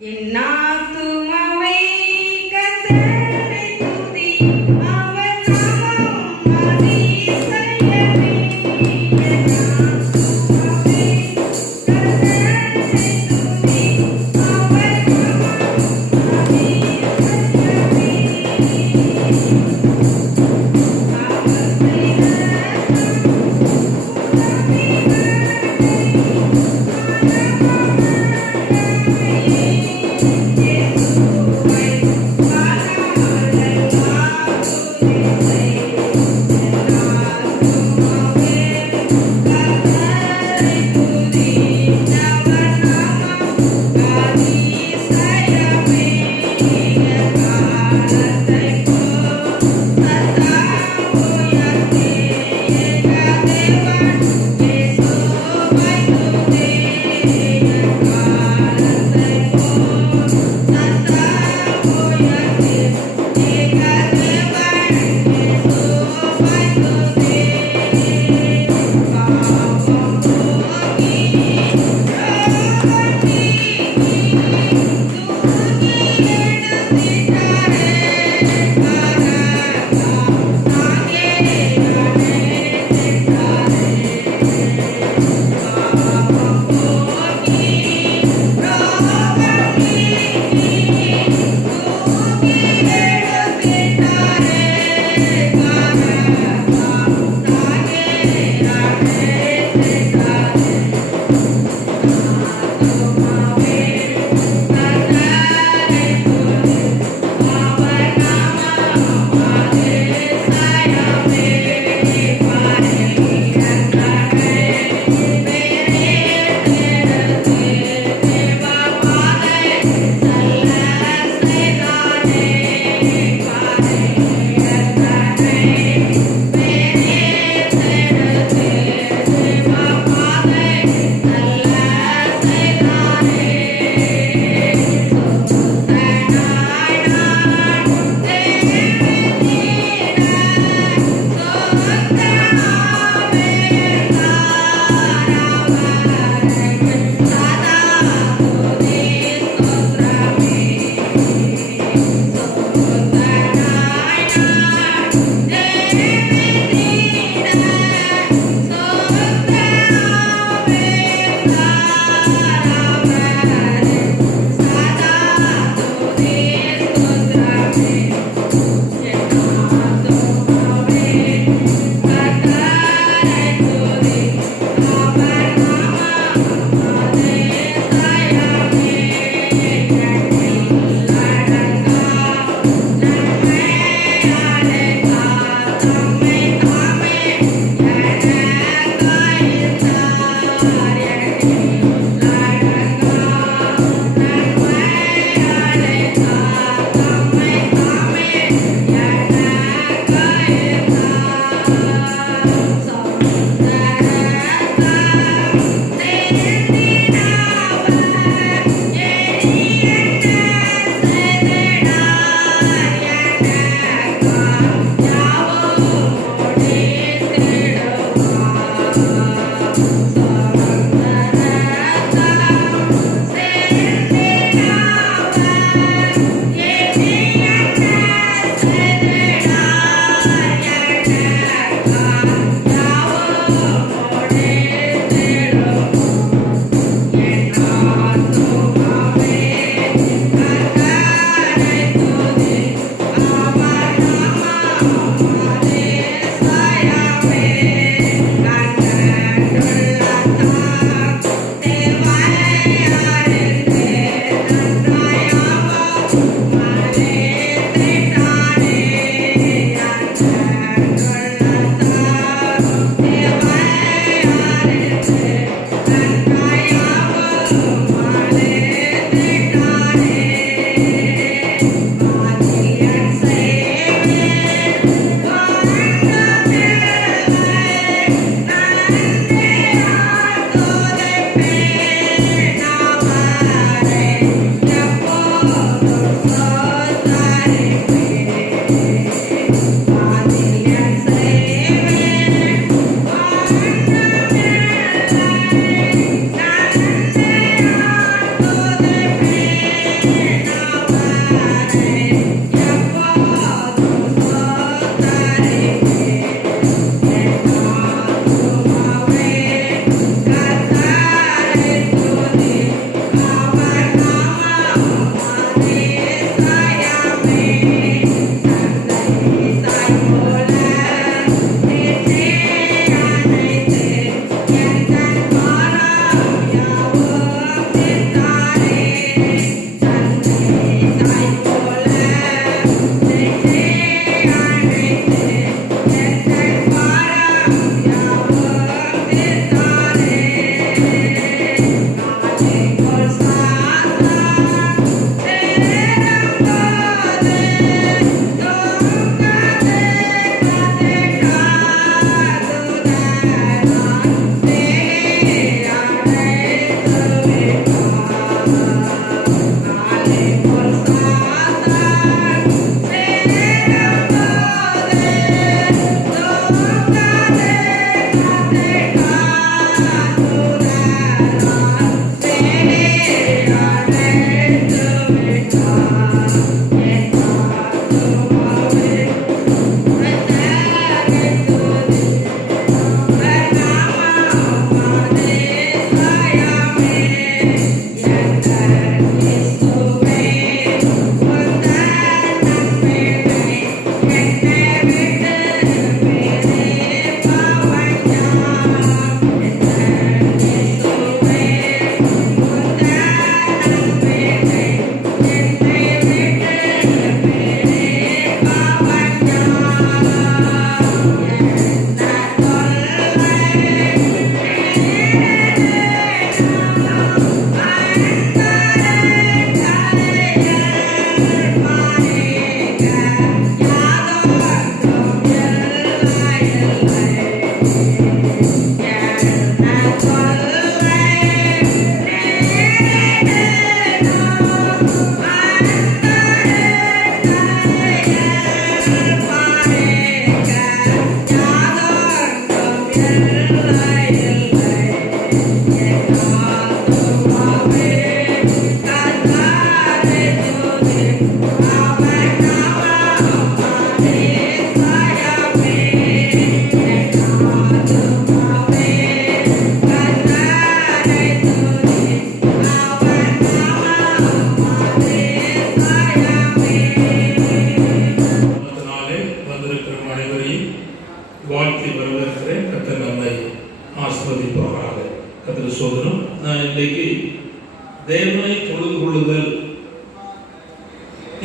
என்னாத்துமாவை கர்த்தரை துதி, அவர் நாமம் அதிசயமே. என்னாத்துமாவை கர்த்தரை துதி, அவர் நாமம் அதிசயமே. அவர் செய்த நன்மையை இயேசுவை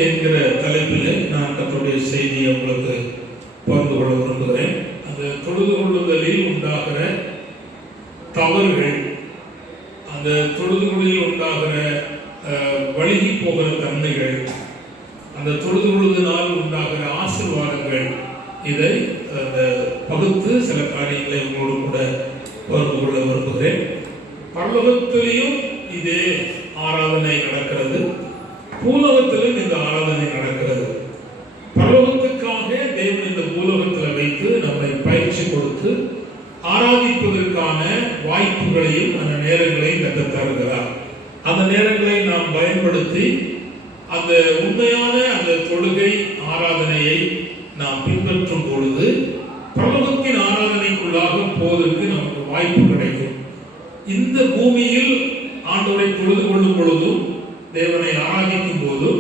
என்கிற தலைப்பில் நான் கர்த்தருடைய செய்தியை உங்களுக்கு பகிர்ந்து கொள்ள விரும்புகிறேன். அந்த தொழுது கொள்ளுதலில் உண்டாகிற தவறுகள், அந்த தொழுதுகளில் உண்டாகிற வழுகி போகிற தன்மைகள், அந்த தொழுது கொள்ளுதனால் உண்டாகிற ஆசீர்வாதங்கள், இதை பகுத்து சில காரியங்களை உங்களோடு கூட பகிர்ந்து கொள்ள விரும்புகிறேன். பரலோகத்திலையும் இதே ஆராதனை நடக்கிறது, பூலோகத்திலும் இந்த ஆராதனை நடக்கிறது. பரலோகத்துக்காக தேவன் இந்த பூலோகத்தில் வைத்து நம்மை பயிற்சி கொடுத்து ஆராதிப்பதற்கான வாய்ப்புகளையும் அந்த நேரங்களையும் கற்றுத் தருகிறார். அந்த நேரங்களை நாம் பயன்படுத்தி அந்த உண்மையான அந்த தொழுகை ஆராதனையை நாம் பின்பற்றும் பொழுது பரலோகத்தின் ஆராதனைக்குள்ளாக போவதற்கு நமக்கு வாய்ப்பு கிடைக்கும். இந்த பூமியில் ஆண்டவரை தொழுது கொள்ளும் பொழுதும் தேவனை ஆராதிக்கும் போதும்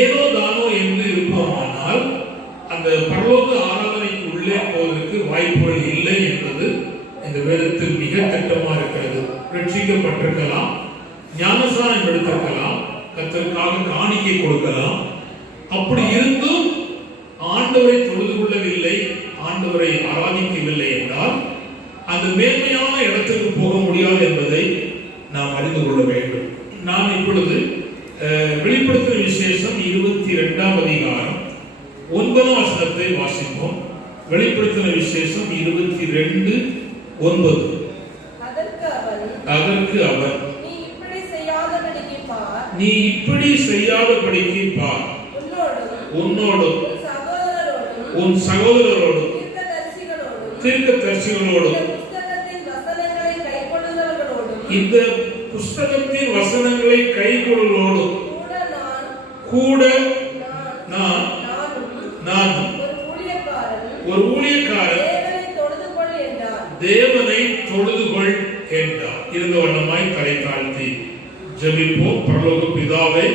ஏதோ தானோ என்று இருப்போமானால் அந்த பரலோக ஆராதனைக்கு உள்ளே போவதற்கு வாய்ப்புகள் இல்லை என்பது இந்த வேதத்தில் மிக திட்டமாக இருக்கிறது. ரட்சிக்கப்பட்டிருக்கலாம், ஞானஸ்நானம் எடுத்திருக்கலாம், கர்த்தருக்காக காணிக்கை கொடுக்கலாம். அப்படி இருந்தும் ஆண்டவரை தொழுது கொள்ளவில்லை, ஆண்டவரை ஆராதிக்கவில்லை என்றால் அந்த மேன்மையான இடத்திற்கு போக முடியாது என்பதை நாம் அறிந்து கொள்ள வேண்டும். நான் இப்பொழுது வெளிப்படுத்தின விசேஷம் 22ஆம் அதிகாரம் 9ஆம் வசனத்தை வாசிப்போம். வெளிப்படுத்தின விசேஷம் 22:9. அதற்கு அவர் நீ இப்படி செய்யாதபடிக்கு பார், உன்னோடும் உன் சகோதரரோடும் தீர்க்கதரிசிகளோடும் இந்த புஸ்தகத்தின் வசனங்களை கைக்கொள்ளுவதோடும் கூட நான் ஒரு ஊழியக்காரன் தேவனை தொழுதுகொள் என்றார். இருந்த வண்ணமாய் தலை தாழ்த்தி ஜெபிப்போம். பரலோக பிதாவே,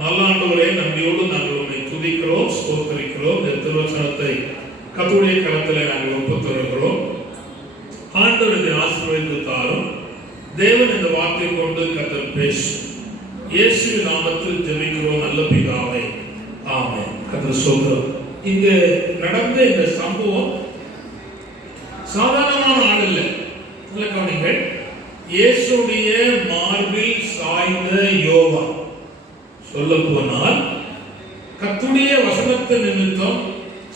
நல்லாண்டவரே, நன்றியோடு நாங்கள் உம்மை துதிக்கிறோம், ஸ்தோத்திரிக்கிறோம். இந்த திருவசனத்தை கர்த்தருடைய கரத்தில் நாங்கள் ஒப்புத்தருகிறோம். ஆண்டவருக்கு ஆசீர்வதித்து தாரும். தேவன் இந்த வார்த்தை கொண்டு கர்த்தர் பேசும். இயேசுவின் நாமத்தில் ஜெபிக்கிறோம் நல்ல பிதாவே, ஆமென். கர்த்தர் சொல்கிறோம். இங்க நடந்த இந்த சம்பவம் சாதாரணமான ஆள் இல்லை. கவனிங்கள். இயேசுடைய மார்பில் சாய்ந்த யோவான், சொல்ல போனால் கர்த்தருடைய வசனத்தின் நிமித்தம்,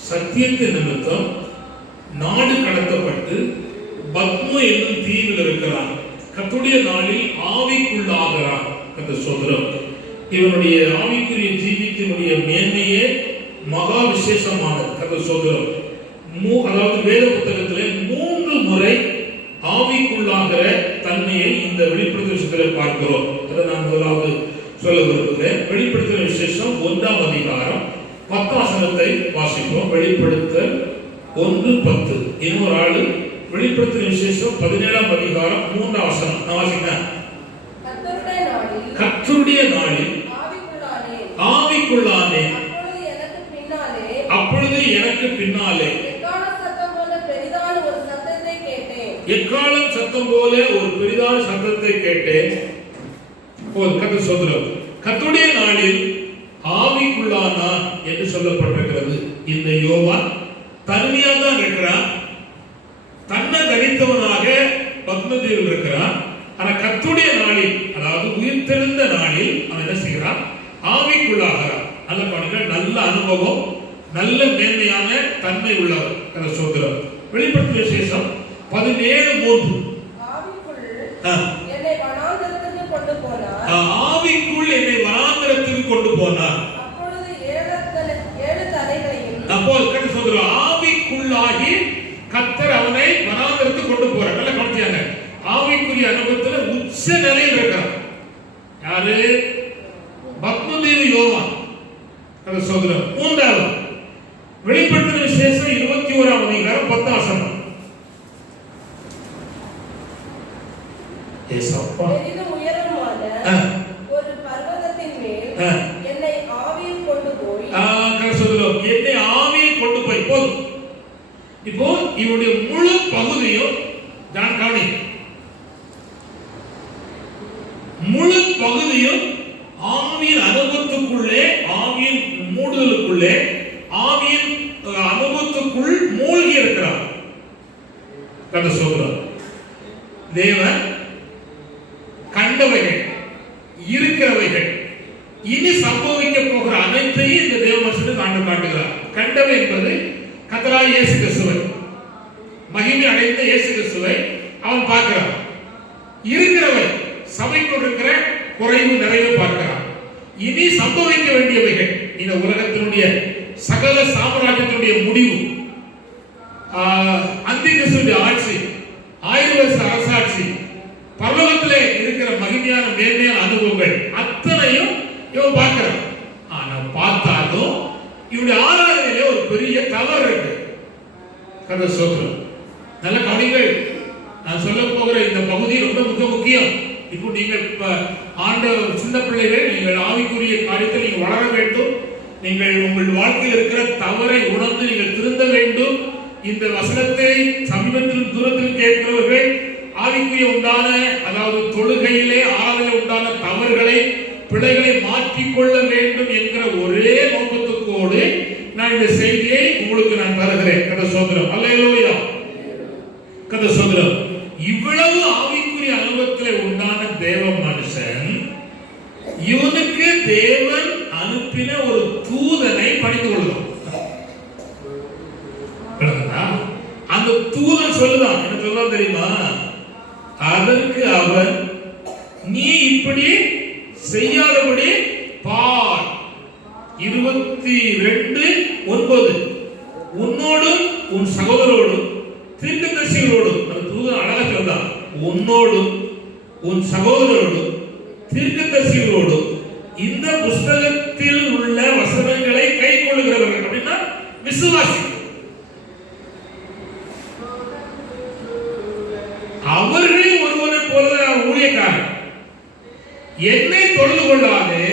சத்தியத்தின் நிமித்தம் நாடு கடத்தப்பட்டு பத்மு என்னும் தீவில் இருக்கிறான். கர்த்தருடைய நாளில் ஆவிக்குள்ளாகிறான். கர்த்தர் சொல்கிறோம். இவனுடைய ஆவிக்குரிய ஜீவித்தினுடைய மேன்மையே மகா விசேஷமானது. கர்த்தர் சொல்கிறோம். அதாவது வேத புத்தகத்திலே 3 முறை ஆவிக்குள்ளாகிற தன்மையை இந்த வெளிப்படுத்தின விசேஷத்தில் பார்க்கிறோம். அதை நான் முதலாவது சொல்ல விரும்புகிறேன். வெளிப்படுத்தின விசேஷம் 1ஆம் அதிகாரம் 10ஆம் வசனத்தை வாசிப்போம். வெளிப்படுத்தல் 1:10. இன்னொரு ஆளு வெளிப்படுத்தின விசேஷம் 17ஆம் அதிகாரம் 3ஆம் வசனம். நான் வாசிக்கிறேன். கர்த்தருடைய நாளில் ஆவிக்குள்ளானே, அப்பொழுது எனக்கு பின்னாலே எக்காலம் சத்தம் போல ஒரு பெரிதான சத்தத்தை கேட்டேன். கர்த்தர் சொல்கிறார், கர்த்தருடைய நாளில் ஆவிக்குள்ளானான் என்று சொல்லப்பட்டிருக்கிறது. இந்த யோவான் தனிமையாக தான் இருக்கிறான், தன்னை கணித்தவனாக பத்மதீவில் இருக்கிறான். ஆனா கர்த்தருடைய நாளில், அதாவது உயிர்த்தெழுந்த நாளில் அவன் என்ன செய்கிறான்? ஆவிக்குள்ளாகிறான். நல்ல பாருங்க, நல்ல அனுபவம், நல்ல மேன்மையான தன்மை உள்ளவர். கர்த்தர் சொல்கிறார். வெளிப்படுத்தின விசேஷம் 17:3. ஆவிக்குள் என்னை வனாந்தரத்துக்கு கொண்டு போனார். அப்போது கர்த்தர் சொல்கிறார், ஆவிக்குள்ளாகி கர்த்தர் அவனை வனாந்தரத்துக்கு கொண்டு போறார். நல்ல கவனிச்சாங்க. ஆவிக்குரிய அனுபவத்தில் உச்ச நிலையில் இருக்கிறார். யாரு? பத்மதீவு யோவான். கர்த்தர் சொல்கிறார். 3வது வெளிப்படுத்தின விசேஷம் 21ஆம் அதிகாரம் 10ஆம் வசனம். ஒரு பர்வதத்தின் மேல் என்னை ஆவியில் கொண்டு போய், என்னை ஆவியில் கொண்டு போய். போதும். இப்போ இவருடைய முழு பகுதியும் நான் கவனி, முழு பகுதியும் ஆவியின் அனுபவத்துக்குள்ளே, ஆவி இருக்கிறவைகள், இனி சம்பவிக்க போகிற அனைத்தையும் இந்த தேவ மனுஷனுக்கு ஆண்டு காட்டுகிறார். கண்டவை என்பது கர்த்தராகிய இயேசு கிறிஸ்துவை, மகிமை அடைந்த இயேசு கிறிஸ்துவை அவன் பார்க்கிறான். இருக்கிறவை சபைக்குள் இருக்கிற குறைவு நிறைவு பார்க்கிறான். இனி சம்பவிக்க வேண்டியவைகள், இந்த உலகத்தினுடைய சகல சாம்ராஜ்யத்தினுடைய முடிவு, அந்திகிறிஸ்துவின் ஆட்சி, 1000 வருஷ அரசாட்சி, பரலோகத்திலே இருக்கிற மகிமையான மேன்மையான அனுபவங்கள் அத்தனையும் இவன் பார்க்கிறான். ஆனா பார்த்தாலும் இவனுடைய ஆராதனையிலே ஒரு பெரிய தவறு இருக்கு. கர்த்தருடைய ஸ்தோத்திரம். நல்ல கவிகள், நான் சொல்ல போகிற இந்த பகுதி ரொம்ப மிக முக்கியம். இப்போ நீங்கள் ஆண்ட சின்ன பிள்ளைகள், நீங்கள் ஆவிக்குரிய காரியத்தில் நீங்கள் வளர வேண்டும். நீங்கள் உங்கள் வாழ்க்கையில் இருக்கிற தவறை உணர்ந்து நீங்கள் திருந்த வேண்டும். இந்த வசனத்தை சமீபத்தில் தூரத்தில் கேட்கிறவர்கள் ஆவிக்குரிய உண்டான, அதாவது தொழுகையிலே ஆராதனை உண்டான தவறுகளை, பிழைகளை மாற்றிக்கொள்ள வேண்டும் என்கிற ஒரே நோக்கத்துக்கோடு நான் இந்த செய்தியை உங்களுக்கு நான் தருகிறேன். கர்த்தருடைய ஸ்தோத்திரம். அல்லேலூயா. கர்த்தருடைய ஸ்தோத்திரம். இவ்வளவு ஆவிக்குரிய அனுபவத்தில் உண்டான தேவ மனுஷன், இவனுக்கு தேவன் அனுப்பின ஒரு தூதனை பணிந்து கொள்ளலாம். அந்த தூதன் சொல்லுதான், என்ன சொல்ல தெரியுமா? அதற்கு அவன், நீ இப்படி செய்யாதபடி பார். 22:9 உன்னோடும் உன் சகோதரோடும் தீர்க்கதரிசிகளோடும், அந்த தூதன் அழகா சொல்றான், உன்னோடும் உன் சகோதரோடும் தீர்க்கதரிசிகளோடும் இந்த புஸ்தகத்தில் உள்ள வசனங்களை கை கொள்ளுகிறவர்கள், அப்படின்னா விசுவாசி, அவர்களில் ஒருவனை போல ஊழியக்காரன், என்னை தொழுது கொள்ளாதே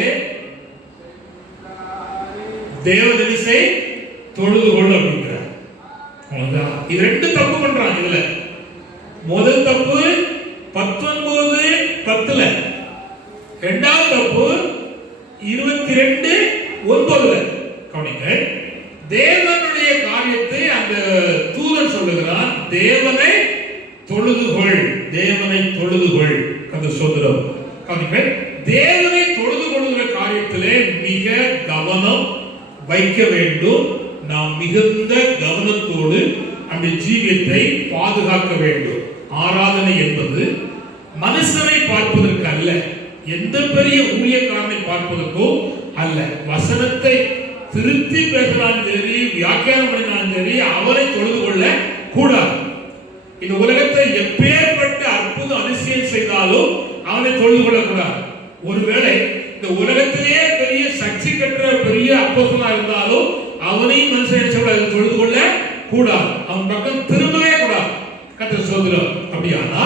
தேவதரிசை தொழுது கொள்ள அப்படிங்கிறார். இது ரெண்டு தப்பு பண்றான். இதுல முதல் தப்பு 19:10, இரண்டாவது தப்பு 22:9. கவனிங்க, தேவனுடைய காரியத்தை அந்த தூதன் சொல்லுகிறான், தேவனை தொழுதுகொள், தேவனை தொழுதுகொள். கர்த்தருடைய ஸ்தோத்திரம். கவனிங்க, தேவனை தொழுது கொள்கிற காரியத்திலே மிக கவனம் வைக்க வேண்டும். நாம் மிகுந்த கவனத்தோடு அந்த ஜீவியத்தை பாதுகாக்க வேண்டும். ஆராதனை என்பது மனுஷனை பார்ப்பதற்கு அல்ல, எந்த பெரிய ஊழியக்காரனை பார்ப்பதற்கோ அல்ல. வசனத்தை திருத்தி பேசினாலும் சரி, வியாக்கியானம் பண்ணினாலும் சரி, அவரை தொழுது கொள்ள கூடாது. இந்த உலகத்தை எப்பேற்பட்ட அற்புத அதிசயம் செய்தாலும் அவனை தொழுது கொள்ளக்கூடாது. ஒருவேளை இந்த உலகத்திலேயே பெரிய சக்தி பெற்ற பெரிய அப்போஸ்தலனா இருந்தாலும் அவனையும் மனுஷன் தொழுது கொள்ள கூடாது. அவன் பக்கம் திரும்பவே கூடாது. கர்த்தருடைய ஸ்தோத்திரம். அப்படியானா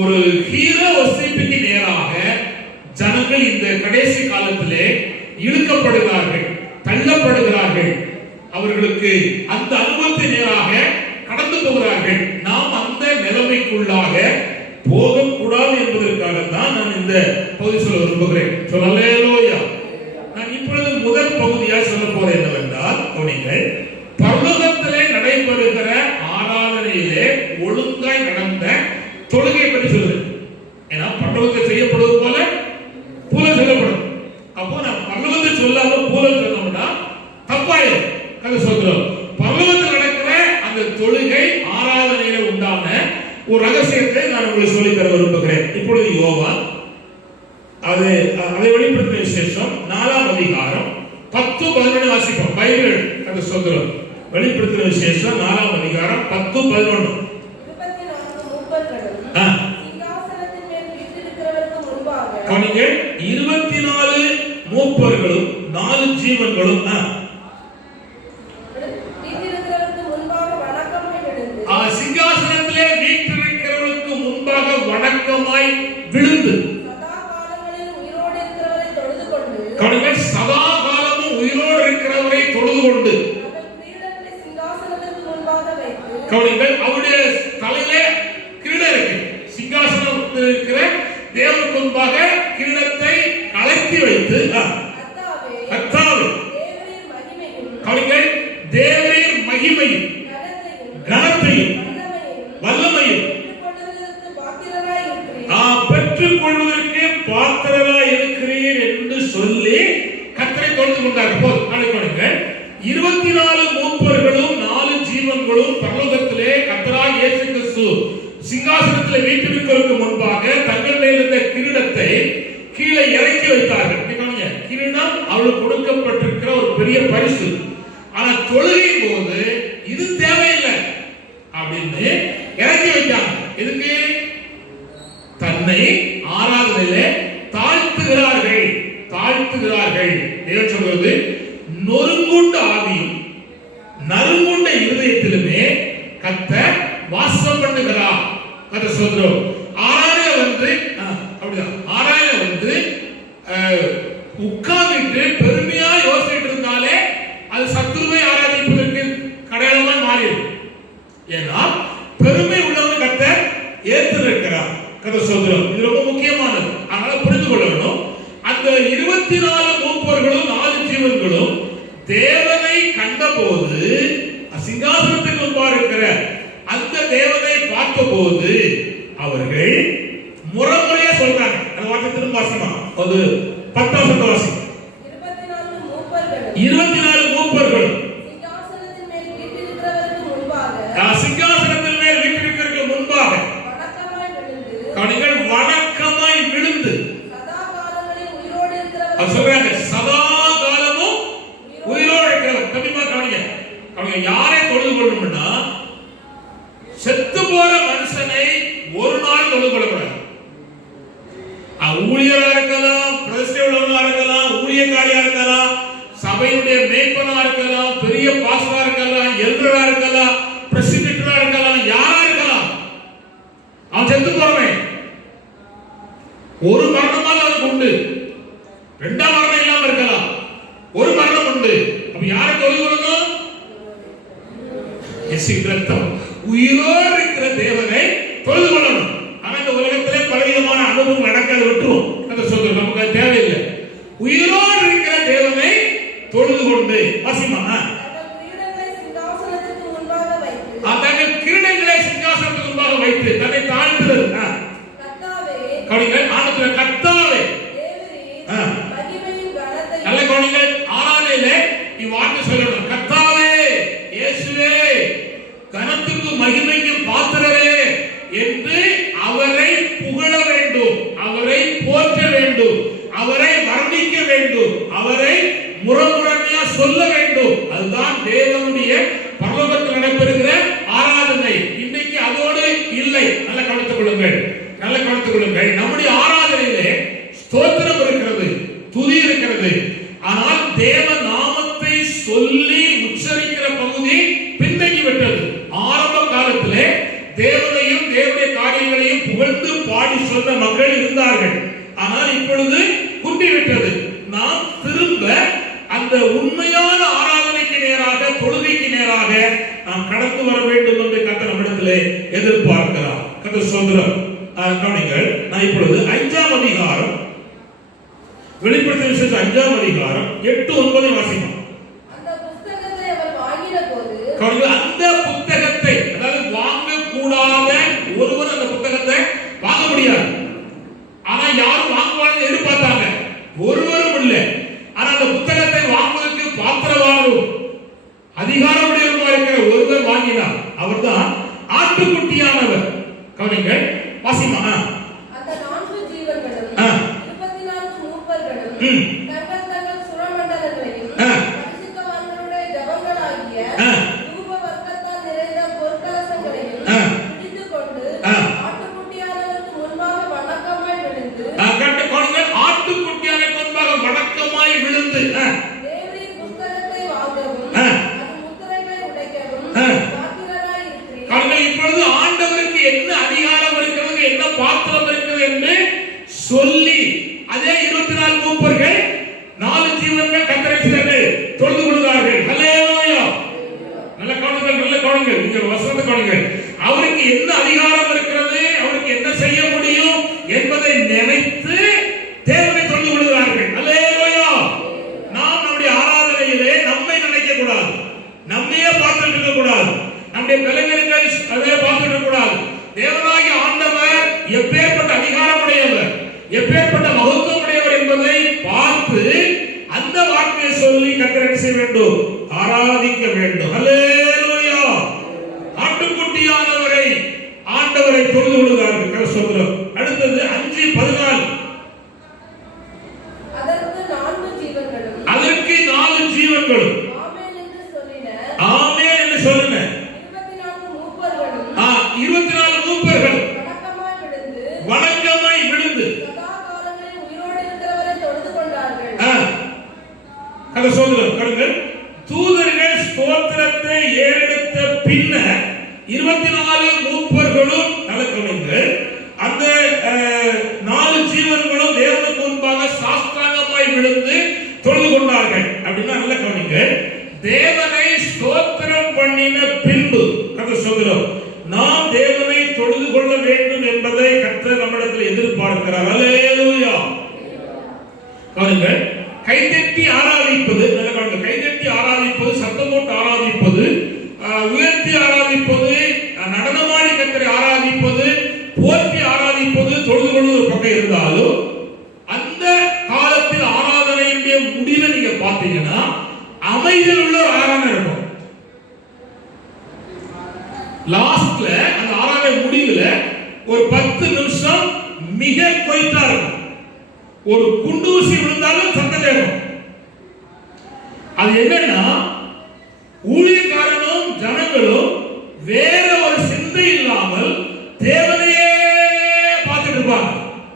ஒரு ஹீரோ வசிப்புக்கு நேராக ஜனங்கள் இந்த கடைசி காலத்திலே இழுக்கப்படுகிறார்கள், தள்ளப்படுகிறார்கள். அவர்களுக்கு அந்த அனுபவத்தை நேராக கடந்து போகிறார்கள். நாம் அந்த நிலைமைக்குள்ளாக போகக்கூடாது என்பதற்காகத்தான் நான் இந்த பகுதி சொல்ல விரும்புகிறேன். அல்லேலூயா. நான் இப்பொழுது முதல் பகுதியாக சொல்ல போறேன் என்னவென்றால், நீங்கள் பரலோகத்திலே நடைபெறுகிற ஆராதனையிலே ஒழுங்காய் நடந்த தொழுகை பற்றி சொல்லுறேன். ஏன்னா பரலோகத்தில் செய்யப்படுவது போல பூலன் சொல்லப்படும். அப்போ நான் பரலோகத்தை சொல்லாம பூலன் சொன்னோம்னா தப்பாயிரும். கர்த்தருடைய ஸ்தோத்திரம். பரலோகத்தில் நடக்கிற அந்த தொழுகை ஆராதனையில உண்டான ஒரு ரகசியத்தை நான் உங்களுக்கு சொல்லித் தர விரும்புகிறேன். இப்பொழுது யோவான் அதை வெளிப்படுத்தின விசேஷம் 4ஆம் அதிகாரம் 10-11 வாசிப்போம். பைபிள். கர்த்தருடைய ஸ்தோத்திரம். வெளிப்படுத்தின விசேஷம் 4ஆம் அதிகாரம் 10-11. 24 மூப்பர்களும் சிங்காசனத்தின் மேல் வீற்றிருக்கிறவருக்கு முன்பாக, கவனிங்க, 24 மூப்பர்களும் 4 ஜீவன்களும் வீற்றிருக்கிறவருக்கு முன்பாக வணக்கமாய் விழுந்து, சிங்காசனத்திலே வீற்றிருக்கிறவருக்கு முன்பாக வணக்கமாய் விழுந்து, சதா காலங்களில் உயிரோடு இருக்கிறவரை தொழுது கொண்டு, கவனிங்க, சதா காலமும் உயிரோடு இருக்கிறவரை தொழுது கொண்டு, அவர்கள் கிரீடங்களை சிங்காசனத்திற்கு முன்பாக வைத்து, கவனிங்கள், அவருடைய தலையிலே கிரீடம் இருக்கு. சிங்காசனத்தில் இருக்கிற தேவனுக்கு முன்பாக கிரீடத்தை கலத்தி வைத்து, கர்த்தாவே தேவரீர் மகிமையும், கவனிங்கள், தேவரீர் மகிமையும் கனத்தையும் வல்லமையும் பெற்றுக்கொள்வதற்கு பாத்திரராய் இருக்கிறீர் கொண்டார்கள். போது நாளைக்கு 24 மூப்பர்களும் 4 ஜீவன்களும் பரலோகத்திலே கர்த்தராகிய இயேசு கிறிஸ்து சிங்காசனத்தில் வீற்றிருக்கிறதுக்கு முன்பாக தங்கள் மேல் இருந்த கிரீடத்தை கீழே இறக்கி வைத்தார்கள். கிரீடம் அவளுக்கு கொடுக்கப்பட்டிருக்கிற ஒரு பெரிய பரிசு. ஆனா தொழுகை போது இது தேவையில்லை அப்படின்னு இறக்கி வைத்தாங்க. எதுக்கு? தன்னை ஆராதனையிலே தாழ்த்துகிறார்கள். தேவன் சொல்வது, நொறுங்குண்ட ஆவியும் நறுங்குண்ட இருதயத்திலுமே கர்த்தர் வாசம் பண்ணுகிறார். கர்த்தர் சொல்றோம். ஆராதனை அப்படிதான். ஆராதனை உட்கார்ந்துட்டு பெருமையா யோசிச்சுட்டு இருந்தாலே அது சத்துருவை ஆராதிப்பதற்கு கடையாளமா மாறிடும். ஏன்னா பெருமை உள்ளவன் கர்த்தர் ஏற்றிருக்கிறார். கர்த்தர் சொல்றோம். இது ரொம்ப முக்கியமானது. அதனால புரிந்து கொள்ளணும். அந்த 24 மூப்பர்களும் 4 ஜீவன்களும் தேவனை கண்டபோது, சிங்காசனத்துக்கு முன்பாக இருக்கிற அந்த தேவனை பார்த்தபோது அவர்கள் முறைமுறையா சொல்றாங்க. அந்த வார்த்தை திரும்ப வாசிமா. அது 10வது வாசி. 24 மூப்பர்களும் சிங்காசனத்தின் மேல் வீற்றிருக்கிறவருக்கு முன்பாக வணக்கமாய் விழுந்து சதா காலங்களில் உயிரோடு இருக்கிறவர். அது சொல்றாங்க, சதா காலமும் உயிரோடு இருக்கிறவர். கண்டிப்பா கவனிங்க. யாரை தொழுது கொள்ளணும்னா, செத்து போற மனுஷனை ஒரு நாள் தொழுது கொள்ளக்கூடாது. ஊழியரா இருக்கலாம், பிரதிஷ்டை உள்ளவனா இருக்கலாம், ஊழியக்காரியா இருக்கலாம், சபையுடைய மேய்ப்பனா இருக்கலாம், பெரிய பாஸ்டரா இருக்கலாம், எல்டரா இருக்கலாம், பிரசிடென்டா இருக்கலாம், யாரா இருக்கலாம். அவன் செத்து போறவன். ஒரு மரணமாக அவனுக்கு உண்டு. 2ஆம் மரணம் இல்லாம இருக்கலாம். ஒரு மரணம் உண்டு. அப்ப யாரை தொழுது கொள்ளணும்? உயிரோடு இருக்கிற தேவனை தொழுது கொள்ளணும். ஆனா இந்த உலகத்திலே பலவிதமான அனுபவம் நடக்காது, விட்டுரும். அந்த சொல்றது நமக்கு தேவையில்லை. உயிரோடு இருக்கிற தேவனை தொழுது கொண்டு வாசிமா. தங்கள் கிரீடங்களை சிங்காசனத்துக்கு முன்பாக வைத்து தன்னை தாழ்த்துறது. கர்த்தாவே நல்ல கவனிங்கள். ஆராதனையிலே இவ்வார்த்தை சொல்லணும். கர்த்தாவே, இயேசுவே, கனத்துக்கு மகிமைக்கு பாத்திரரே என்று அவரை புகழ வேண்டும், அவரை போற்ற வேண்டும், அவரை வர்ணிக்க வேண்டும், அவரை முறைமுறையா சொல்ல வேண்டும். அதுதான் தேவனுடைய பரலோகத்தில் நடைபெறுகிற ஆராதனை. இன்னைக்கு அதோடு இல்லை. நல்ல கவனித்துக் கொள்ளுங்கள். நம்முடைய ஆராதனையிலே ஸ்தோத்திரம் இருக்கிறது, துதி இருக்கிறது. ஆனால் தேவ நாமத்தை சொல்லி உச்சரிக்கிற பகுதி பின்தங்கி விட்டது. ஆரம்ப காலத்திலே தேவனையும் தேவனுடைய காரியங்களையும் புகழ்ந்து பாடி சொன்ன மக்கள் இருந்தார்கள். ஆனால் இப்பொழுது குன்றிவிட்டது. நாம் திரும்ப அந்த உண்மையான ஆராதனைக்கு நேராக, தொழுகைக்கு நேராக நாம் கடந்து வர வேண்டும் என்று கர்த்தர் நம்மிடத்திலே எதிர்பார்க்கிறார். கர்த்தர் சொல்கிறார். கவனிங்கள். நான் இப்பொழுது 5ஆம் அதிகாரம், வெளிப்படுத்தின விசேஷம் 5ஆம் அதிகாரம் 8-9 வாசிப்போம். அந்த புத்தகத்தை அவர் வாங்கின போது, அந்த புத்தகத்தை, அதாவது வாங்க கூடாத ஒருவர் அந்த புத்தகத்தை வாங்க முடியாது. ஆனா யாரும் வாங்குவாங்க எதிர்பார்த்தாங்க, ஒருவரும் இல்லை. ஆனா அந்த புத்தகத்தை வாங்குவதற்கு பாத்திரவானும் அதிகாரமுடையவருமா இருக்கிற ஒருவர் வாங்கினார். அவர்தான் ஆட்டுக்குட்டியானவர். கவனிங்கள், வாசிமா. அந்த 4 ஜீவன்களும் 24 மூப்பர்களும் தங்கள் சுரமண்டலங்களையும் பரிசுத்தவான்களுடைய ஜபங்களாகிய தூப வர்க்கத்தால் நிறைந்த பொற்கலசங்களையும் பிடித்துக் கொண்டு ஆட்டுக்குட்டியானவருக்கு முன்பாக வணக்கமாய் விழுந்து, ஆட்டுக்குட்டியானவருக்கு முன்பாக வணக்கமாய் விழுந்து தேவரின் புத்தகத்தை வாங்கவும் அதன் முத்திரைகளை உடைக்கவும் பாத்திரராய் இருக்கிறீர்கள். இப்பொழுது ஆண்டவருக்கு என்ன அதிகாரம் இருக்கிறது, என்ன பாத்திரம் இருக்கிறது என்று சொல்லி, அதே 24 மூப்பர்கள் 4 ஜீவன்கள் கர்த்தரை தொழுது கொள்கிறார்கள். ஹல்லேலூயா. நல்ல கவனிங்கள். நீங்க வசனத்தை கவனிங்கள். அவருக்கு என்ன அதிகாரம் இருக்கிறது, அவருக்கு என்ன செய்ய முடியும் என்பதை நினைத்து தேவனை தொழுது கொள்கிறார்கள். ஹல்லேலூயா. நாம் நம்முடைய ஆராதனையிலே நம்மை நினைக்க கூடாது, நம்மையே பார்த்துட்டு இருக்க கூடாது, நம்முடைய பலவீனங்களை அதே பார்த்துட்டு இருக்க கூடாது. தேவனாகிய ஆண்டவர் எப்பேற்பட்ட அதிகாரமுடையவர், எப்பேற்பட்ட மகத்துவமுடையவர் என்பதை பார்த்து அந்த வார்த்தையை சொல்லி கர்த்தரை செய்ய வேண்டும், ஆராதிக்க வேண்டும். ஹல்லேலூயா. ஆட்டுக்குட்டியானவரை ஆண்டவரை தொழுது கொள்கிறார்கள். சொல்றோம். அடுத்தது 5:14. அதற்கு 4 ஜீவன்களும் ஆமென் என்று சொல்லுங்க. 24 மூப்பர்களும் வணக்கமாய் விழுந்து அதை சொல்லுங்க. கருங்கள், தூதர்கள் ஸ்தோத்திரத்தை ஏறெடுத்த பின்னர் 24 மூப்பர்களும் நடக்கவில்லை. அந்த 4 ஜீவன்களும் தேவனுக்கு முன்பாக சாஷ்டாங்கமாய் விழுந்து தொழுது கொண்டார்கள். அப்படின்னா நல்ல கவனிங்க, தேவனை ஸ்தோத்திரம் பண்ணின பின்பு கதை சொல்கிறோம், நாம் தேவனை தொழுது கொள்ள வேண்டும் என்பதை கர்த்தர் நம்மிடத்தில் எதிர்பார்க்கிறார். அல்லேலூயா. கவனிங்கள், கைதட்டி ஆராதிப்பது, நல்ல கவனிங்க, கைதட்டி ஆராதிப்பது, சத்தம் போட்டு ஆராதிப்பது, உயர்த்தி ஆராதிப்பது, நடனமாடி கர்த்தரை ஆராதிப்பது, போற்றி ஆராதிப்பது, தொழுது கொள்வது ஒரு பக்கம் இருந்தாலும் அந்த காலத்தில் ஆராதனையுடைய முடிவை நீங்க பார்த்தீங்கன்னா அமைதியில் உள்ள ஒரு ஆராதனை இருக்கும். லாஸ்ட்ல அந்த ஆராதனை முடிவுல ஒரு 10 நிமிஷம் மிக கொய்த்தா இருக்கும். ஒரு குண்டூசி விழுந்தாலும் சத்தம் கேட்கும். அது என்னன்னா, ஊழியக்காரனும் ஜனங்களும் வேற ஒரு சிந்தை இல்லாமல் தேவனையே பார்த்துட்டு இருப்பாங்க.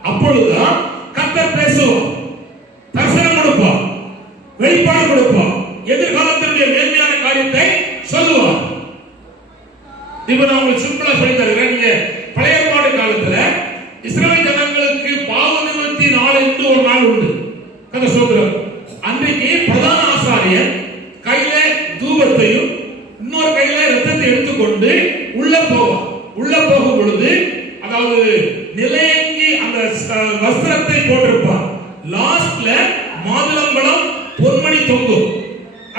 அப்பொழுதுதான் கர்த்தர் பேசுவார், தரிசனம் கொடுப்பார், வெளிப்பாடு கொடுப்பார், எதிர்காலத்தினுடைய மேன்மையான காரியத்தை சொல்லுவார். இப்ப நான் உங்களுக்கு சிம்பிளா சொல்லி தருகிறேன். நீங்க பழைய ஏற்பாடு காலத்துல இஸ்ரவேல் ஜனங்களுக்கு பாவ நிவர்த்தி நாள் என்று ஒரு நாள் உண்டு. கதை சொல்றோம். அன்றைக்கு பிரதான ஆசாரியர் கையில தூபத்தையும் இன்னொரு கையில ரத்தத்தை எடுத்துக்கொண்டு உள்ள போவார். உள்ள போகும் பொழுது, அதாவது நிலையங்கி அந்த வஸ்திரத்தை போட்டிருப்பார். லாஸ்ட்ல மாதுளம்பழம் பொன்மணி தொங்கும்.